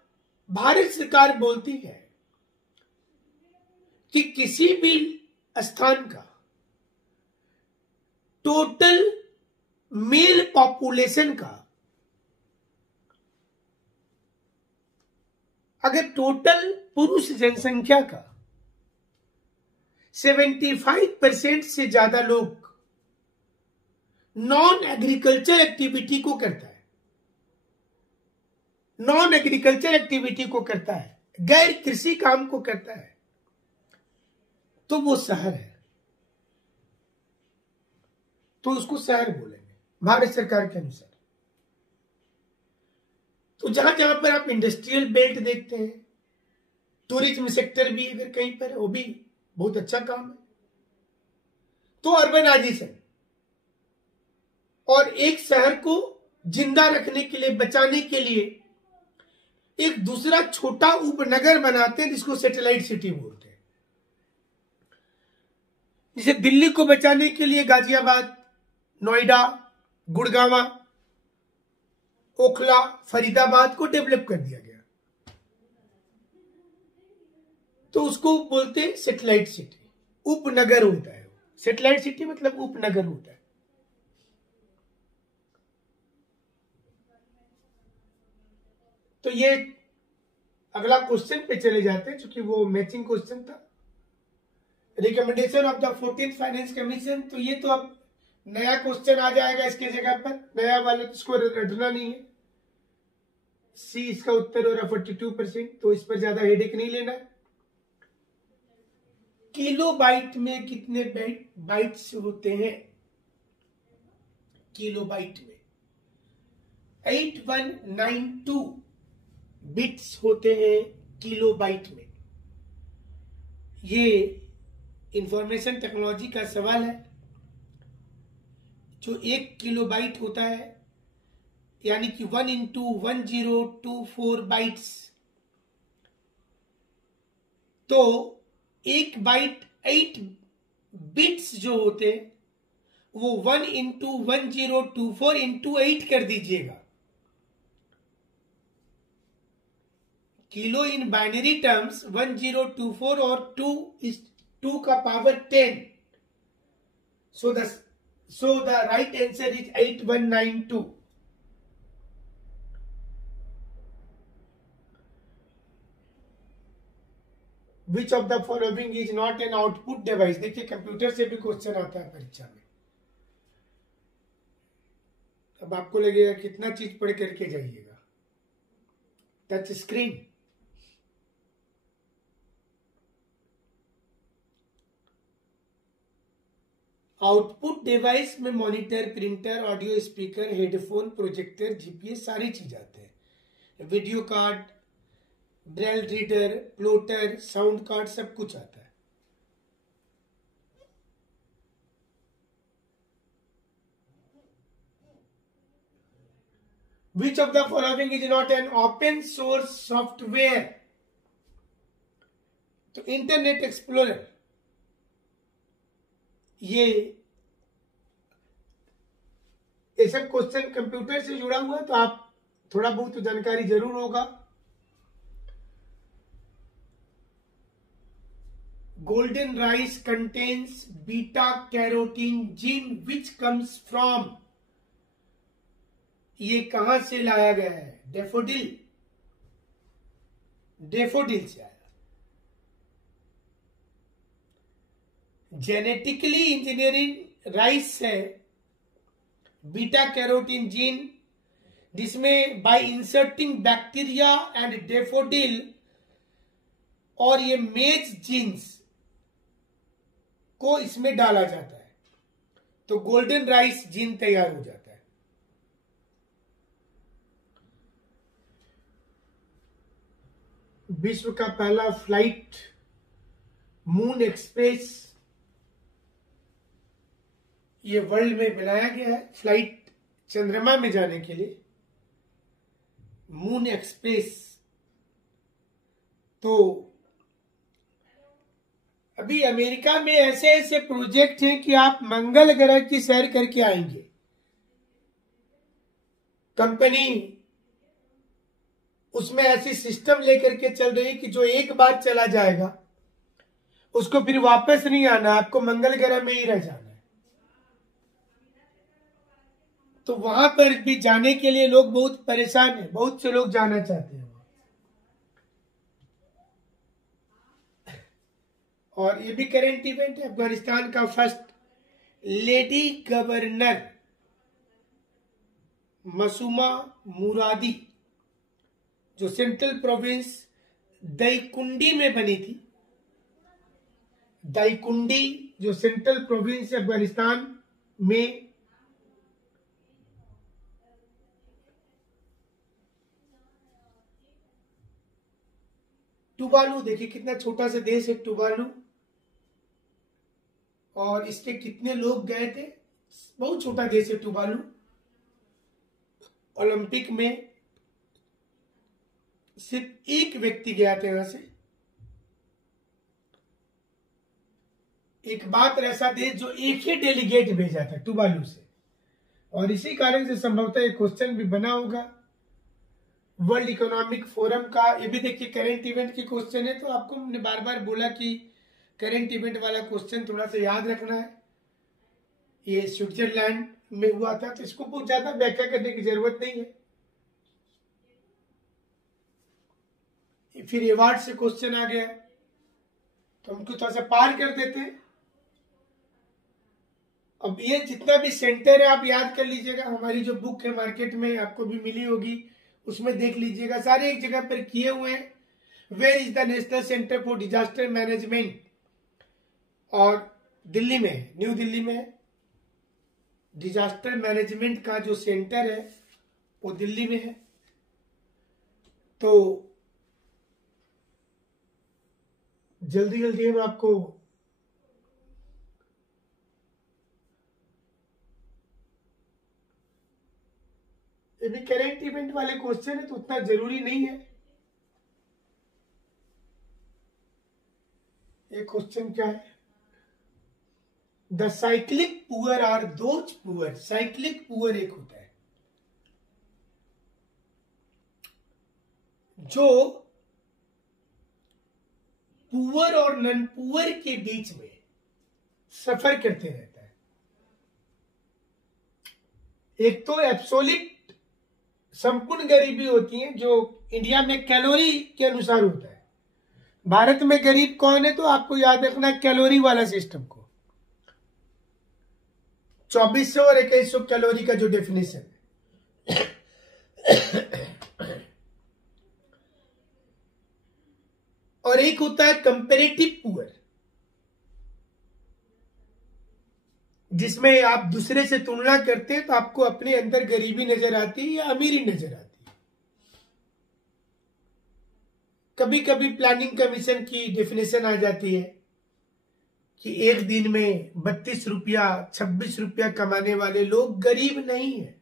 भारत सरकार बोलती है कि किसी भी स्थान का टोटल मेल पॉपुलेशन का, अगर टोटल पुरुष जनसंख्या का 75% से ज्यादा लोग नॉन एग्रीकल्चर एक्टिविटी को करता है, नॉन एग्रीकल्चर एक्टिविटी को करता है, गैर कृषि काम को करता है, तो वो शहर है, तो उसको शहर बोलेंगे भारत सरकार के अनुसार। तो जहां जहां पर आप इंडस्ट्रियल बेल्ट देखते हैं, टूरिज्म सेक्टर भी अगर कहीं पर, वो भी बहुत अच्छा काम है। तो अर्बनाइजेशन, और एक शहर को जिंदा रखने के लिए, बचाने के लिए एक दूसरा छोटा उपनगर बनाते हैं जिसको सैटेलाइट सिटी बोलते हैं। जैसे दिल्ली को बचाने के लिए गाजियाबाद, नोएडा, गुड़गांव, ओखला, फरीदाबाद को डेवलप कर दिया गया, तो उसको बोलते हैं सैटेलाइट सिटी, उपनगर होता है। सैटेलाइट सिटी मतलब उपनगर होता है। तो ये अगला क्वेश्चन पे चले जाते हैं, क्योंकि वो मैचिंग क्वेश्चन था। Recommendation of the 14th finance commission, तो ये तो अब नया क्वेश्चन आ जाएगा इसके जगह पर, नया वाला इसको रटना नहीं है। सी इसका उत्तर हो रहा 42%, तो इस पर ज्यादा हेडेक नहीं लेना। किलोबाइट में कितने बाइट्स होते हैं? किलोबाइट में 8192 बिट्स होते हैं किलोबाइट में। ये इंफॉर्मेशन टेक्नोलॉजी का सवाल है। जो 1 किलोबाइट होता है, यानी कि 1 × 1024 बाइट्स, तो 1 बाइट 8 बिट्स जो होते हैं वो 1 × 1024 × 8 कर दीजिएगा। किलो इन बाइनरी टर्म्स 1024 और 2 का power 10, so the right answer is 8192. Which of the following is not an output device? देखिए कंप्यूटर से भी क्वेश्चन आता है परीक्षा में। अब आपको लगेगा कितना चीज पढ़ करके जाइएगा। टच स्क्रीन, आउटपुट डिवाइस में monitor, printer, audio speaker, headphone, projector, GPS सारी चीज आते हैं। Video card, Braille reader, plotter, sound card, सब कुछ आता है। Which of the following is not an open source software? तो इंटरनेट एक्सप्लोरर, ये सब क्वेश्चन कंप्यूटर से जुड़ा हुआ है, तो आप थोड़ा बहुत तो जानकारी जरूर होगा। Golden rice contains beta carotene gene which comes from, ये कहां से लाया गया है? डेफोडिल, डेफोडिल से आया। जेनेटिकली इंजीनियरिंग राइस है बीटा कैरोटीन जीन, जिसमें bye inserting bacteria and daffodil और ये मेज जीन्स को इसमें डाला जाता है, तो गोल्डन राइस जीन तैयार हो जाता है। विश्व का पहला फ्लाइट मून एक्सप्रेस, ये वर्ल्ड में बनाया गया है फ्लाइट चंद्रमा में जाने के लिए, मून एक्सप्रेस। तो अभी अमेरिका में ऐसे ऐसे प्रोजेक्ट हैं कि आप मंगल ग्रह की सैर करके आएंगे। कंपनी उसमें ऐसी सिस्टम लेकर के चल रही है कि जो एक बार चला जाएगा उसको फिर वापस नहीं आना, आपको मंगल ग्रह में ही रह जाना है। तो वहां पर भी जाने के लिए लोग बहुत परेशान हैं, बहुत से लोग जाना चाहते हैं। और ये भी करेंट इवेंट है, अफगानिस्तान का फर्स्ट लेडी गवर्नर मसूमा मुरादी, जो सेंट्रल प्रोविंस दाइकुंडी में बनी थी, दाइकुंडी जो सेंट्रल प्रोविंस है अफगानिस्तान में, टुवालू, देखिए कितना छोटा सा देश है टुवालू, और इसके कितने लोग गए थे, बहुत छोटा देश है टुवालू। ओलंपिक में सिर्फ एक व्यक्ति गया था यहां से, एक मात्र ऐसा देश जो एक ही डेलीगेट भेजा था टुवालू से, और इसी कारण से संभवतः एक क्वेश्चन भी बना होगा वर्ल्ड इकोनॉमिक फोरम का। ये भी देखिए करेंट इवेंट के क्वेश्चन है, तो आपको हमने बार बार बोला कि करेंट इवेंट वाला क्वेश्चन थोड़ा सा याद रखना है। ये स्विट्जरलैंड में हुआ था, तो इसको बहुत ज्यादा व्याख्या करने की जरूरत नहीं है। फिर अवार्ड से क्वेश्चन आ गया, तो हमको थोड़ा सा पार कर देते हैं। अब ये जितना भी सेंटर है आप याद कर लीजिएगा, हमारी जो बुक है मार्केट में आपको भी मिली होगी, उसमें देख लीजिएगा, सारे एक जगह पर किए हुए हैं। Where is the national centre for disaster management, और दिल्ली में है, न्यू दिल्ली में है। डिजास्टर मैनेजमेंट का जो सेंटर है वो दिल्ली में है। तो जल्दी जल्दी हम आपको ये भी करेंट इवेंट वाले क्वेश्चन है तो उतना जरूरी नहीं है। ये क्वेश्चन क्या है? The cyclic poor are those poor. Cyclic poor एक होता है जो पुअर और नॉन पुअर के बीच में सफर करते रहता है। एक तो एब्सोल्यूट संपूर्ण गरीबी होती है जो इंडिया में कैलोरी के अनुसार होता है। भारत में गरीब कौन है? तो आपको याद रखना कैलोरी वाला सिस्टम को, 2400 और 2100 कैलोरी का जो डेफिनेशन है। और एक होता है कंपेरेटिव पुअर, जिसमें आप दूसरे से तुलना करते हैं तो आपको अपने अंदर गरीबी नजर आती है या अमीरी नजर आती है। कभी कभी प्लानिंग कमीशन की डेफिनेशन आ जाती है कि एक दिन में 32 रुपया 26 रुपया कमाने वाले लोग गरीब नहीं है।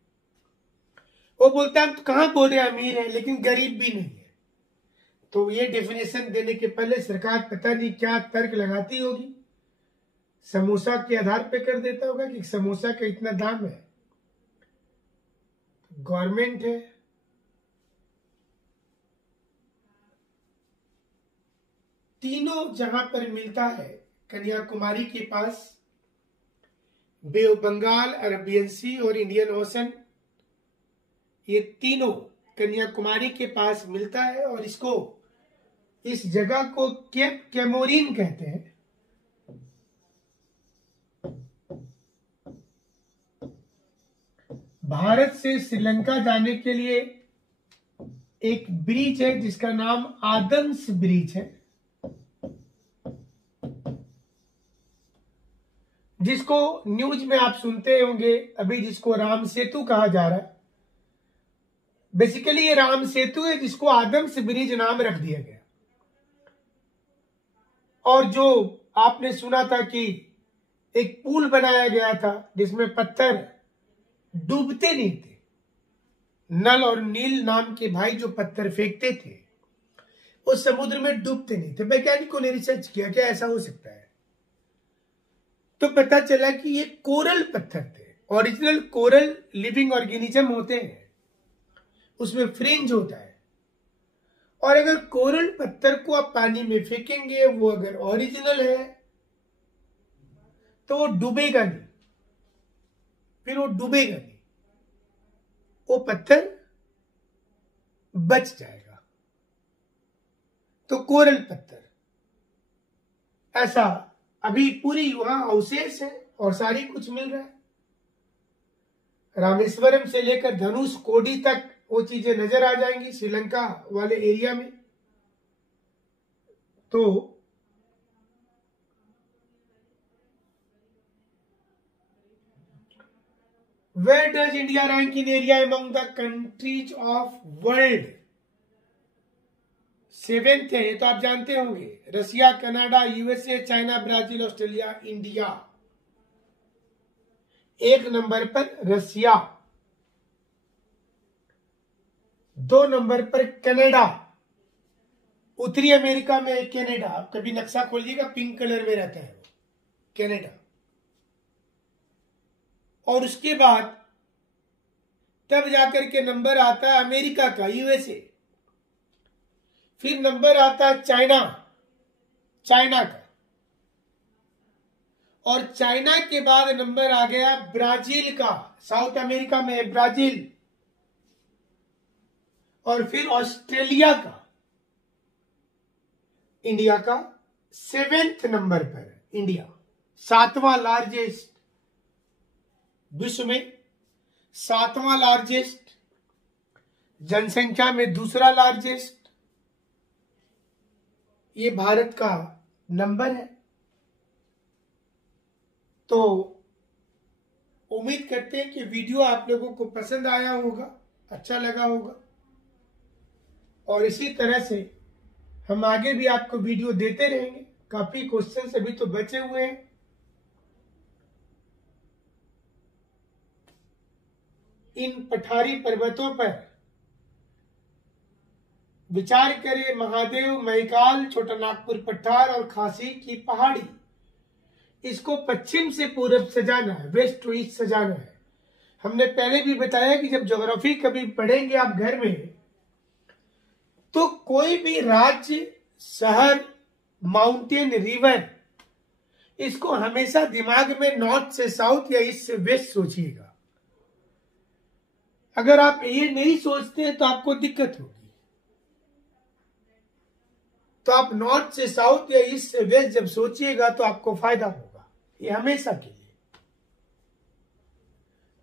वो बोलता है हम तो कहां बोल रहे हैं अमीर है, लेकिन गरीब भी नहीं है। तो ये डेफिनेशन देने के पहले सरकार पता नहीं क्या तर्क लगाती होगी, समोसा के आधार पे कर देता होगा कि समोसा का इतना दाम है, गवर्नमेंट है। तीनों जहां पर मिलता है, कन्याकुमारी के पास बे ऑफ बंगाल, अरबियन सी और इंडियन ओशन, ये तीनों कन्याकुमारी के पास मिलता है और इसको, इस जगह को केप कैमोरीन कहते हैं। भारत से श्रीलंका जाने के लिए एक ब्रिज है जिसका नाम आदम्स ब्रिज है, जिसको न्यूज में आप सुनते होंगे अभी, जिसको राम सेतु कहा जा रहा है। बेसिकली ये राम सेतु है जिसको आदम्स ब्रिज नाम रख दिया गया। और जो आपने सुना था कि एक पुल बनाया गया था जिसमें पत्थर डूबते नहीं थे, नल और नील नाम के भाई जो पत्थर फेंकते थे वो समुद्र में डूबते नहीं थे। वैज्ञानिकों ने रिसर्च किया क्या ऐसा हो सकता है, तो पता चला कि ये कोरल पत्थर थे। ओरिजिनल कोरल लिविंग ऑर्गेनिज्म होते हैं, उसमें फ्रिंज होता है। और अगर कोरल पत्थर को आप पानी में फेंकेंगे, वो अगर ओरिजिनल है तो वो डूबेगा नहीं, फिर वो डूबेगा नहीं, वो पत्थर बच जाएगा। तो कोरल पत्थर ऐसा अभी पूरी वहां अवशेष है और सारी कुछ मिल रहा है। रामेश्वरम से लेकर धनुष कोडी तक वो चीजें नजर आ जाएंगी श्रीलंका वाले एरिया में। तो where does India rank in area among the countries of world? 7th है, ये तो आप जानते होंगे। Russia, Canada, USA, China, Brazil, Australia, India. 1 number पर रसिया, 2 नंबर पर कनाडा। उत्तरी अमेरिका में कनाडा, आप कभी नक्शा खोलिएगा पिंक कलर में रहता है वो, कनाडा। और उसके बाद तब जाकर के नंबर आता है अमेरिका का, यूएसए। फिर नंबर आता है चाइना का। और चाइना के बाद नंबर आ गया ब्राजील का, साउथ अमेरिका में ब्राजील। और फिर ऑस्ट्रेलिया का। इंडिया का 7th नंबर पर, इंडिया 7वां लार्जेस्ट, विश्व में 7वां लार्जेस्ट, जनसंख्या में दूसरा लार्जेस्ट, ये भारत का नंबर है। तो उम्मीद करते हैं कि वीडियो आप लोगों को पसंद आया होगा, अच्छा लगा होगा। और इसी तरह से हम आगे भी आपको वीडियो देते रहेंगे। काफी क्वेश्चन अभी तो बचे हुए हैं। इन पठारी पर्वतों पर विचार करें। महादेव, मैकाल, छोटा नागपुर पठार और खासी की पहाड़ी, इसको पश्चिम से पूरब सजाना है, वेस्ट टू ईस्ट सजाना है। हमने पहले भी बताया कि जब ज्योग्राफी कभी पढ़ेंगे आप घर में, तो कोई भी राज्य, शहर, माउंटेन, रिवर, इसको हमेशा दिमाग में नॉर्थ से साउथ या ईस्ट से वेस्ट सोचिएगा। अगर आप ये नहीं सोचते हैं तो आपको दिक्कत होगी। तो आप नॉर्थ से साउथ या ईस्ट से वेस्ट जब सोचिएगा तो आपको फायदा होगा, ये हमेशा के लिए।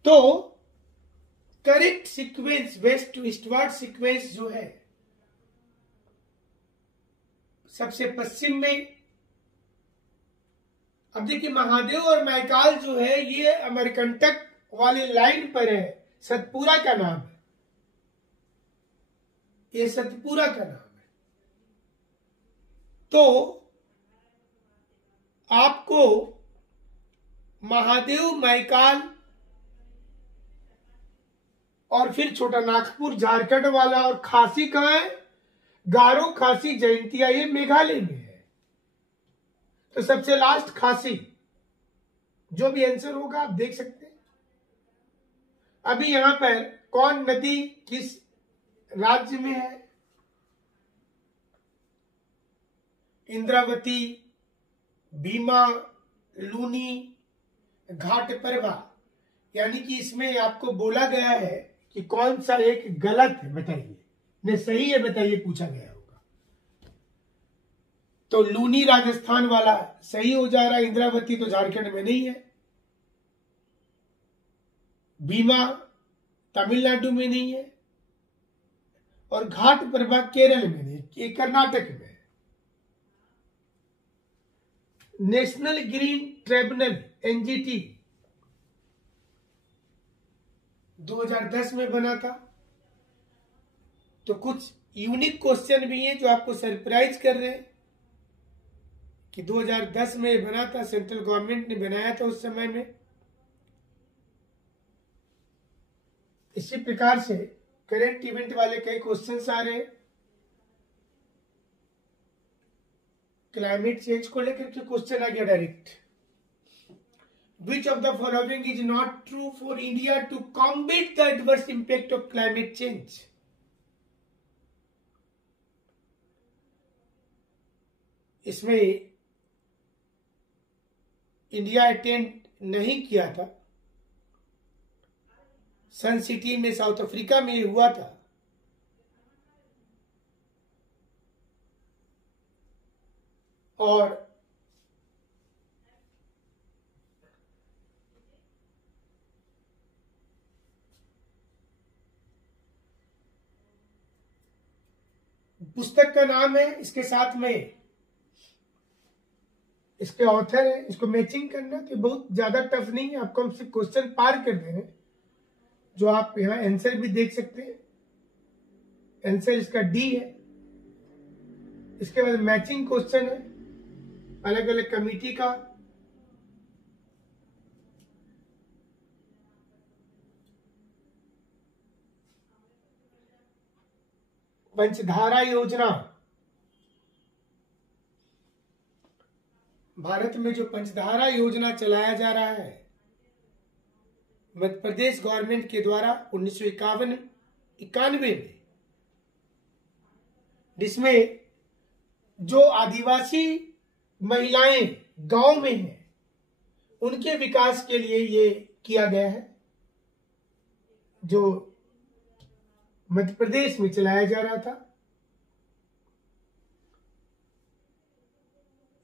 तो correct sequence, west to eastward sequence जो है, सबसे पश्चिम में, अब देखिए महादेव और मैकाल जो है ये अमरकंटक वाली लाइन पर है, सतपुरा का नाम है, ये सतपुरा का नाम है। तो आपको महादेव, मैकाल और फिर छोटा नागपुर झारखंड वाला, और खासी कहां है? गारो, खासी, जयंतिया, ये मेघालय में है। तो सबसे लास्ट खासी, जो भी आंसर होगा आप देख सकते हैं। अभी यहां पर कौन नदी किस राज्य में है? इंद्रावती, भीमा, लूनी, घाटप्रभा, यानी कि इसमें आपको बोला गया है कि कौन सा एक गलत है, बताइए। नहीं, सही है बताइए, पूछा गया होगा। तो लूनी राजस्थान वाला सही हो जा रहा है, इंद्रावती तो झारखंड में नहीं है, भीमा तमिलनाडु में नहीं है, और घाटप्रभा केरल में नहीं, ये कर्नाटक में है। नेशनल ग्रीन ट्रिब्यूनल एनजीटी 2010 में बना था। तो कुछ यूनिक क्वेश्चन भी हैं जो आपको सरप्राइज कर रहे हैं कि 2010 में बना था, सेंट्रल गवर्नमेंट ने बनाया था उस समय में। इसी प्रकार से करंट इवेंट वाले कई क्वेश्चंस आ रहे हैं। क्लाइमेट चेंज को लेकर के क्वेश्चन आ गया direct. Which of the following is not true for India to combat the adverse impact of climate change? इसमें इंडिया अटेंड नहीं किया था। सन सिटी में साउथ अफ्रीका में हुआ था। और पुस्तक का नाम है, इसके साथ में इसके ऑथर है। इसको मैचिंग करना तो बहुत ज्यादा टफ नहीं है, आपको हमसे क्वेश्चन पार कर दे रहे हैं, जो आप यहां आंसर भी देख सकते हैं। आंसर इसका डी है। इसके बाद मैचिंग क्वेश्चन है अलग अलग कमिटी का। पंचधारा योजना, भारत में जो पंचधारा योजना चलाया जा रहा है मध्य प्रदेश गवर्नमेंट के द्वारा 1991 में, जिसमें जो आदिवासी महिलाएं गांव में हैं उनके विकास के लिए ये किया गया है, जो मध्य प्रदेश में चलाया जा रहा था।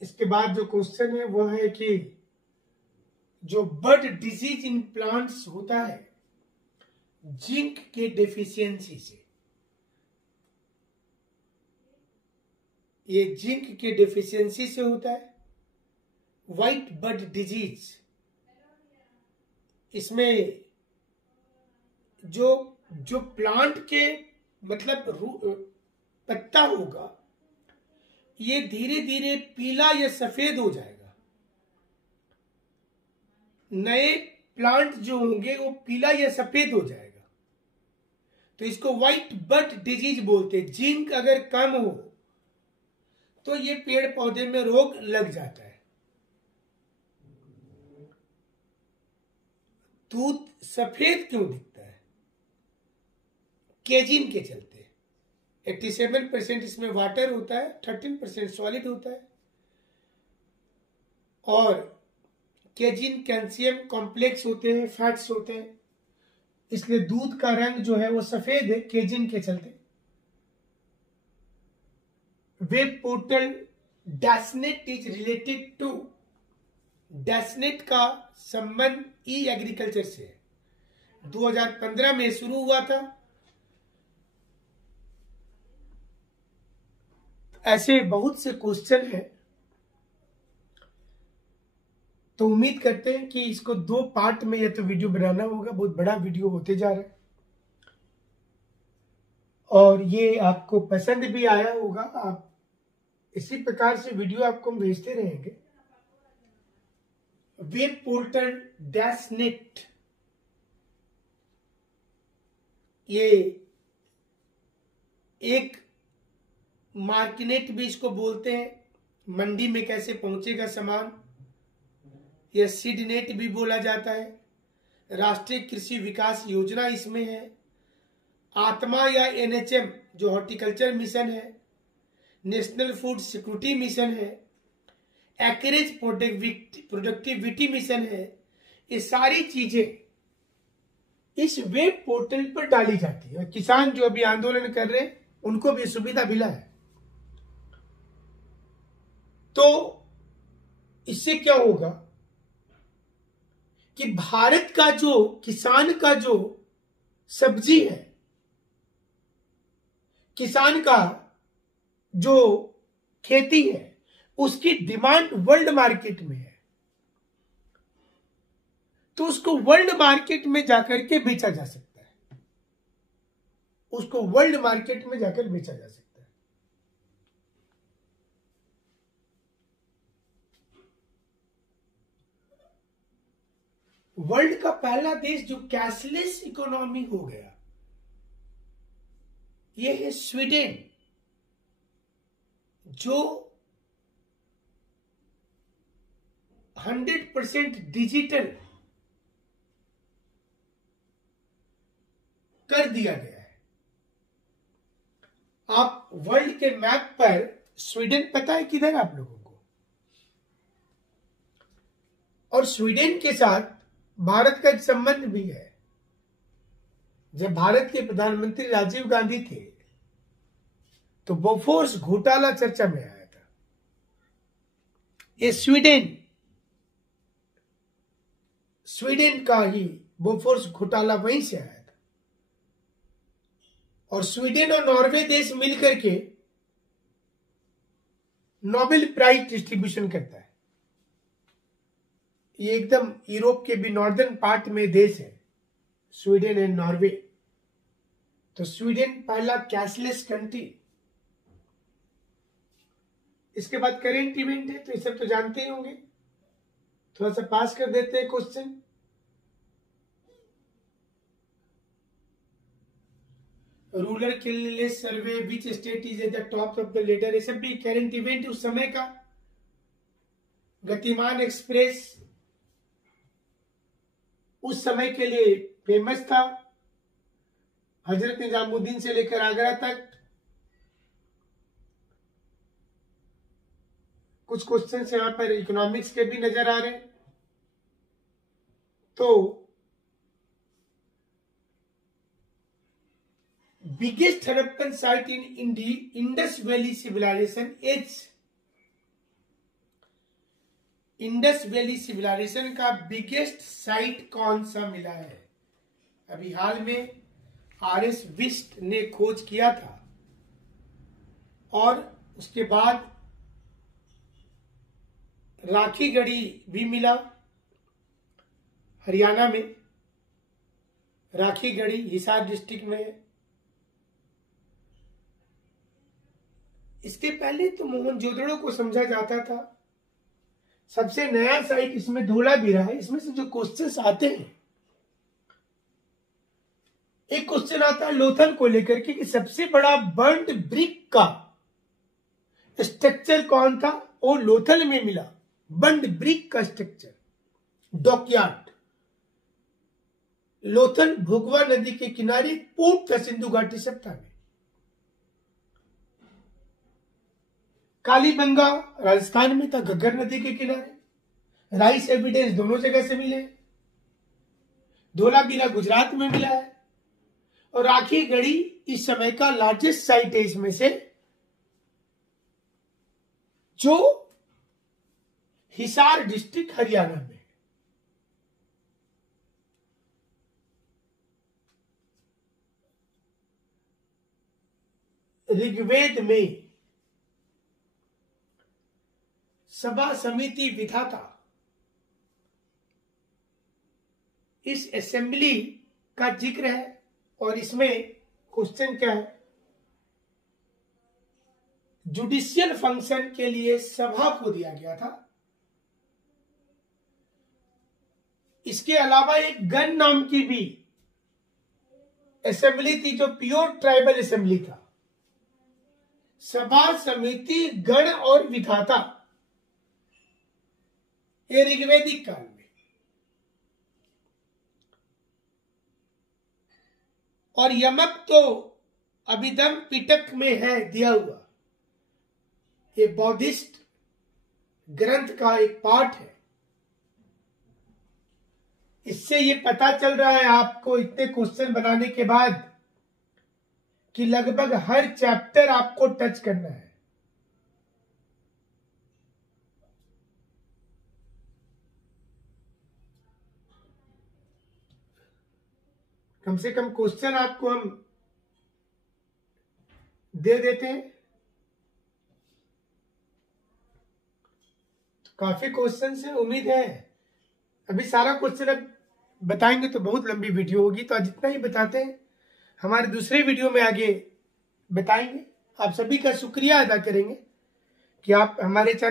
इसके बाद जो क्वेश्चन है वह है कि जो बर्ड डिजीज इन प्लांट्स होता है जिंक के डेफिशिएंसी से, ये जिंक के डेफिशिएंसी से होता है। व्हाइट बर्ड डिजीज, इसमें जो प्लांट के मतलब पत्ता होगा ये धीरे धीरे पीला या सफेद हो जाएगा। नए प्लांट जो होंगे वो पीला या सफेद हो जाएगा। तो इसको व्हाइट बट डिजीज बोलते हैं। जिंक अगर कम हो तो ये पेड़ पौधे में रोग लग जाता है। दूध सफेद क्यों दिखता है? केजिन के चलते। 87% इसमें वाटर होता है, 13% सॉलिड होता है, और केजिन कैल्शियम कॉम्प्लेक्स होते हैं, फैट्स होते हैं, इसलिए दूध का रंग जो है वो सफेद है केजिन के चलते। Web portal Dashnet is related to, Dashnet का संबंध ई एग्रीकल्चर से है। 2015 में शुरू हुआ था। ऐसे बहुत से क्वेश्चन हैं, तो उम्मीद करते हैं कि इसको 2 पार्ट में या तो वीडियो बनाना होगा। बहुत बड़ा वीडियो होते जा रहा है और ये आपको पसंद भी आया होगा। आप इसी प्रकार से वीडियो आपको हम भेजते रहेंगे। वेब पोर्टल डैशनेट, ये एक मार्केट भी इसको बोलते हैं, मंडी में कैसे पहुंचेगा सामान। यह सीडनेट भी बोला जाता है। राष्ट्रीय कृषि विकास योजना इसमें है। आत्मा या एनएचएम जो हॉर्टिकल्चर मिशन है, नेशनल फूड सिक्योरिटी मिशन है, एक्रेज प्रोडक्टिविटी मिशन है। ये सारी चीजें इस वेब पोर्टल पर डाली जाती है। किसान जो अभी आंदोलन कर रहे हैं उनको भी सुविधा मिला है। तो इससे क्या होगा कि भारत का जो किसान का जो सब्जी है, किसान का जो खेती है, उसकी डिमांड वर्ल्ड मार्केट में है। तो उसको वर्ल्ड मार्केट में जाकर के बेचा जा सकता है। उसको वर्ल्ड मार्केट में जाकर बेचा जा सकता है। वर्ल्ड का पहला देश जो कैशलेस इकोनॉमी हो गया, यह है स्वीडन, जो 100% डिजिटल कर दिया गया है। आप वर्ल्ड के मैप पर स्वीडन पता है किधर आप लोगों को? और स्वीडन के साथ भारत का एक संबंध भी है। जब भारत के प्रधानमंत्री राजीव गांधी थे तो बोफोर्स घोटाला चर्चा में आया था। ये स्वीडन का ही बोफोर्स घोटाला वहीं से आया था। और स्वीडन और नॉर्वे देश मिलकर के नोबेल प्राइज डिस्ट्रीब्यूशन करता है। ये एकदम यूरोप के भी नॉर्दर्न पार्ट में देश है, स्वीडन एंड नॉर्वे। तो स्वीडन पहला कैशलेस कंट्री। इसके बाद करेंट इवेंट है, तो ये सब तो जानते ही होंगे। थोड़ा सा पास कर देते हैं question. Rural cleanliness survey, which state is at the top of the leader. ये सब भी करेंट इवेंट उस समय का। गतिमान एक्सप्रेस उस समय के लिए फेमस था, हजरत निजामुद्दीन से लेकर आगरा तक। कुछ क्वेश्चंस यहां पर इकोनॉमिक्स के भी नजर आ रहे हैं। तो biggest Harappan site in Indus valley civilisation is, Indus valley civilisation का बिगेस्ट साइट कौन सा मिला है? अभी हाल में आर.एस. बिष्ट ने खोज किया था और उसके बाद राखीगढ़ी भी मिला, हरियाणा में। राखीगढ़ी हिसार डिस्ट्रिक्ट में है। इसके पहले तो मोहनजोदड़ो को समझा जाता था। सबसे नया साइट इसमें धोलावीरा है। इसमें से जो क्वेश्चंस आते हैं, एक क्वेश्चन आता है लोथल को लेकर के कि सबसे बड़ा बर्न्ड ब्रिक का स्ट्रक्चर कौन था, वो लोथल में मिला। बर्न्ड ब्रिक का स्ट्रक्चर डॉकयार्ड, लोथल भुगवा नदी के किनारे, पोर्ट था सिंधु घाटी सप्ताह में। कालीबंगा राजस्थान में था, घग्गर नदी के किनारे। राइस एविडेंस दोनों जगह से मिले। धोलावीरा गुजरात में मिला है। और राखी गढ़ी इस समय का लार्जेस्ट साइट है इसमें से, जो हिसार डिस्ट्रिक्ट हरियाणा में। ऋग्वेद में सभा समिति विधाता, इस असेंबली का जिक्र है। और इसमें क्वेश्चन क्या है, जुडिशियल फंक्शन के लिए सभा को दिया गया था। इसके अलावा एक गण नाम की भी असेंबली थी, जो प्योर ट्राइबल असेंबली था। सभा समिति गण और विधाता, ये ऋग्वेदिक काल में। और यमक तो अभिधम पिटक में है दिया हुआ, ये बौद्धिस्ट ग्रंथ का एक पार्ट है। इससे ये पता चल रहा है आपको इतने क्वेश्चन बनाने के बाद कि लगभग हर चैप्टर आपको टच करना है। कम से कम क्वेश्चन आपको हम दे देते हैं। काफी क्वेश्चन से उम्मीद है, अभी सारा क्वेश्चन अब बताएंगे तो बहुत लंबी वीडियो होगी, तो आज जितना ही बताते हैं, हमारे दूसरे वीडियो में आगे बताएंगे। आप सभी का शुक्रिया अदा करेंगे कि आप हमारे चैनल